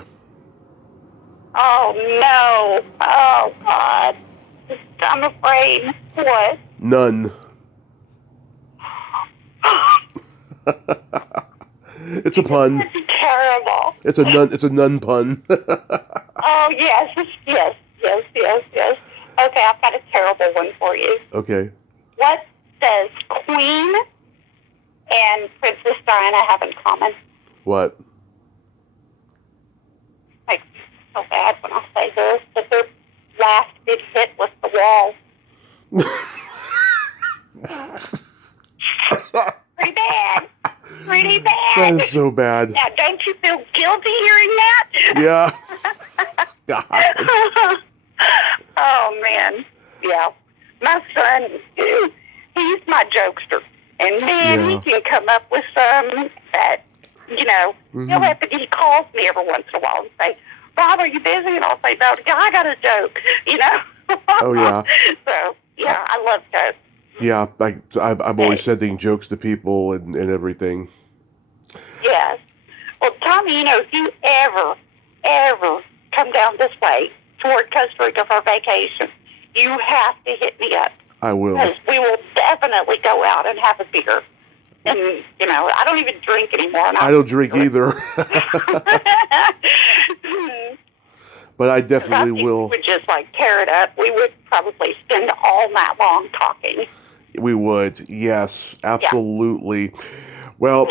Oh, no. Oh, God. I'm afraid. What? None. It's a pun. That's terrible. It's a nun pun. Oh, yes. Okay, I've got a terrible one for you. Okay. What does Queen and Princess Diana have in common? What? Makes me so bad when I say this, that their last big hit was The Wall. Pretty bad. That is so bad. Now, don't you feel guilty hearing that? Yeah. God. Oh, man. Yeah. My son, he's my jokester. And, man, he can come up with some that, he calls me every once in a while and say, Bob, are you busy? And I'll say, no, I got a joke, Oh, yeah. So, yeah, I love jokes. Yeah, I'm always sending jokes to people and everything. Yes. Well, Tommy, if you ever come down this way toward Costa Rica for vacation, you have to hit me up. I will. Because we will definitely go out and have a beer. And, I don't even drink anymore. I don't drink either. But I definitely will. We would just, tear it up. We would probably spend all night long talking. We would. Yes, absolutely. Yeah. Well,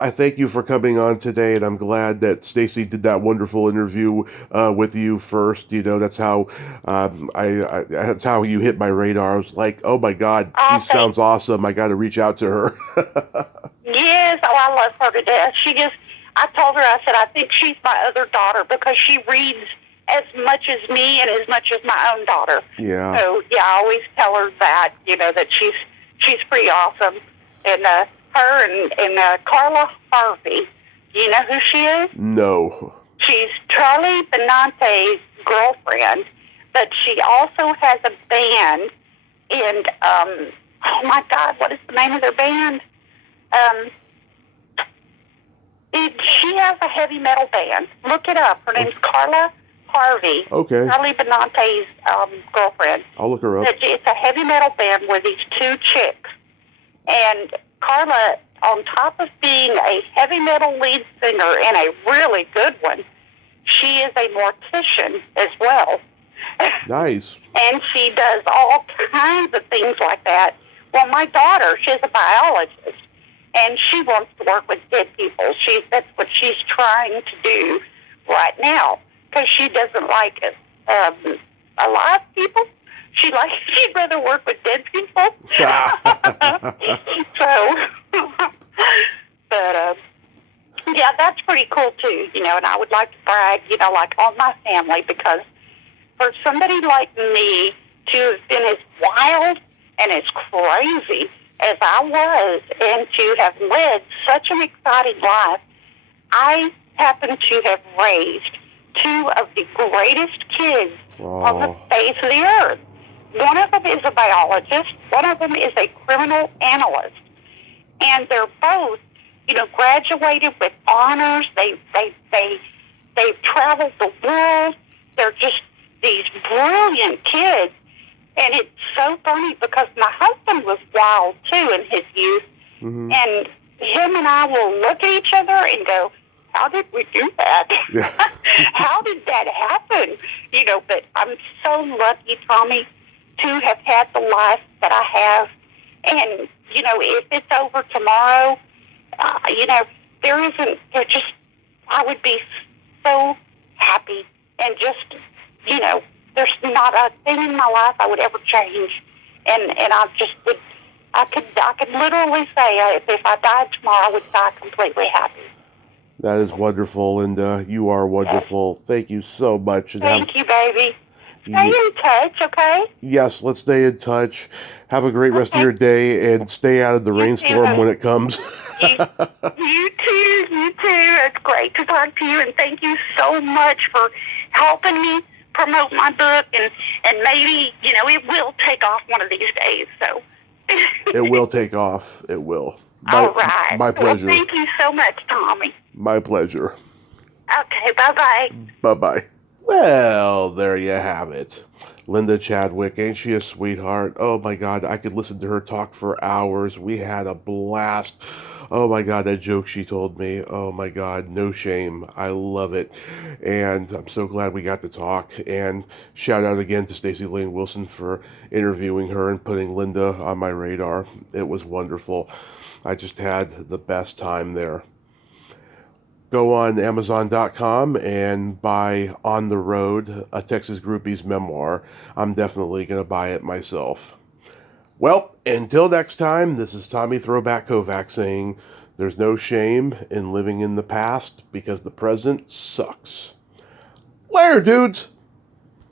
I thank you for coming on today, and I'm glad that Stacy did that wonderful interview with you first. That's how that's how you hit my radar. I was like, oh my God, she sounds awesome. I got to reach out to her. Yes, I love her to death. I told her, I said, I think she's my other daughter because she reads as much as me and as much as my own daughter. Yeah. So I always tell her that, that she's pretty awesome. And her and Carla Harvey, do you know who she is? No. She's Charlie Benante's girlfriend, but she also has a band. And oh my God, what is the name of their band? She has a heavy metal band. Look it up. Her name's Carla Harvey. Okay. Carly Benante's girlfriend. I'll look her up. It's a heavy metal band with these two chicks. And Carla, on top of being a heavy metal lead singer and a really good one, she is a mortician as well. Nice. And she does all kinds of things like that. Well, my daughter, she's a biologist, and she wants to work with dead people. That's what she's trying to do right now, because she doesn't like alive people. She'd rather work with dead people. So, but yeah, that's pretty cool too, and I would like to brag, like on my family, because for somebody like me to have been as wild and as crazy as I was, and to have led such an exciting life, I happen to have raised two of the greatest kids on the face of the earth. One of them is a biologist. One of them is a criminal analyst. And they're both, graduated with honors. They've traveled the world. They're just these brilliant kids. And it's so funny because my husband was wild too in his youth. Mm-hmm. And him and I will look at each other and go, how did we do that? Yeah. How did that happen? But I'm so lucky, Tommy, to have had the life that I have. And, if it's over tomorrow, I would be so happy. And just, there's not a thing in my life I would ever change. And I could literally say if I died tomorrow, I would die completely happy. That is wonderful, Linda. You are wonderful. Yes. Thank you so much. Thank you, baby. Stay in touch, okay? Yes, let's stay in touch. Have a great rest of your day, and stay out of the rainstorm when it comes. You too. It's great to talk to you, and thank you so much for helping me promote my book, and maybe, it will take off one of these days, so. It will take off. It will. All right. My pleasure. Well, thank you so much, Tommy. My pleasure. Okay, bye-bye. Bye-bye. Well, there you have it. Linda Chadwick, ain't she a sweetheart? Oh my God, I could listen to her talk for hours. We had a blast. Oh my God, that joke she told me. Oh my God, no shame. I love it. And I'm so glad we got to talk. And shout out again to Stacey Lane Wilson for interviewing her and putting Linda on my radar. It was wonderful. I just had the best time there. Go on Amazon.com and buy On the Road, a Texas Groupie's memoir. I'm definitely going to buy it myself. Well, until next time, this is Tommy Throwback Kovac saying there's no shame in living in the past because the present sucks. Later, dudes!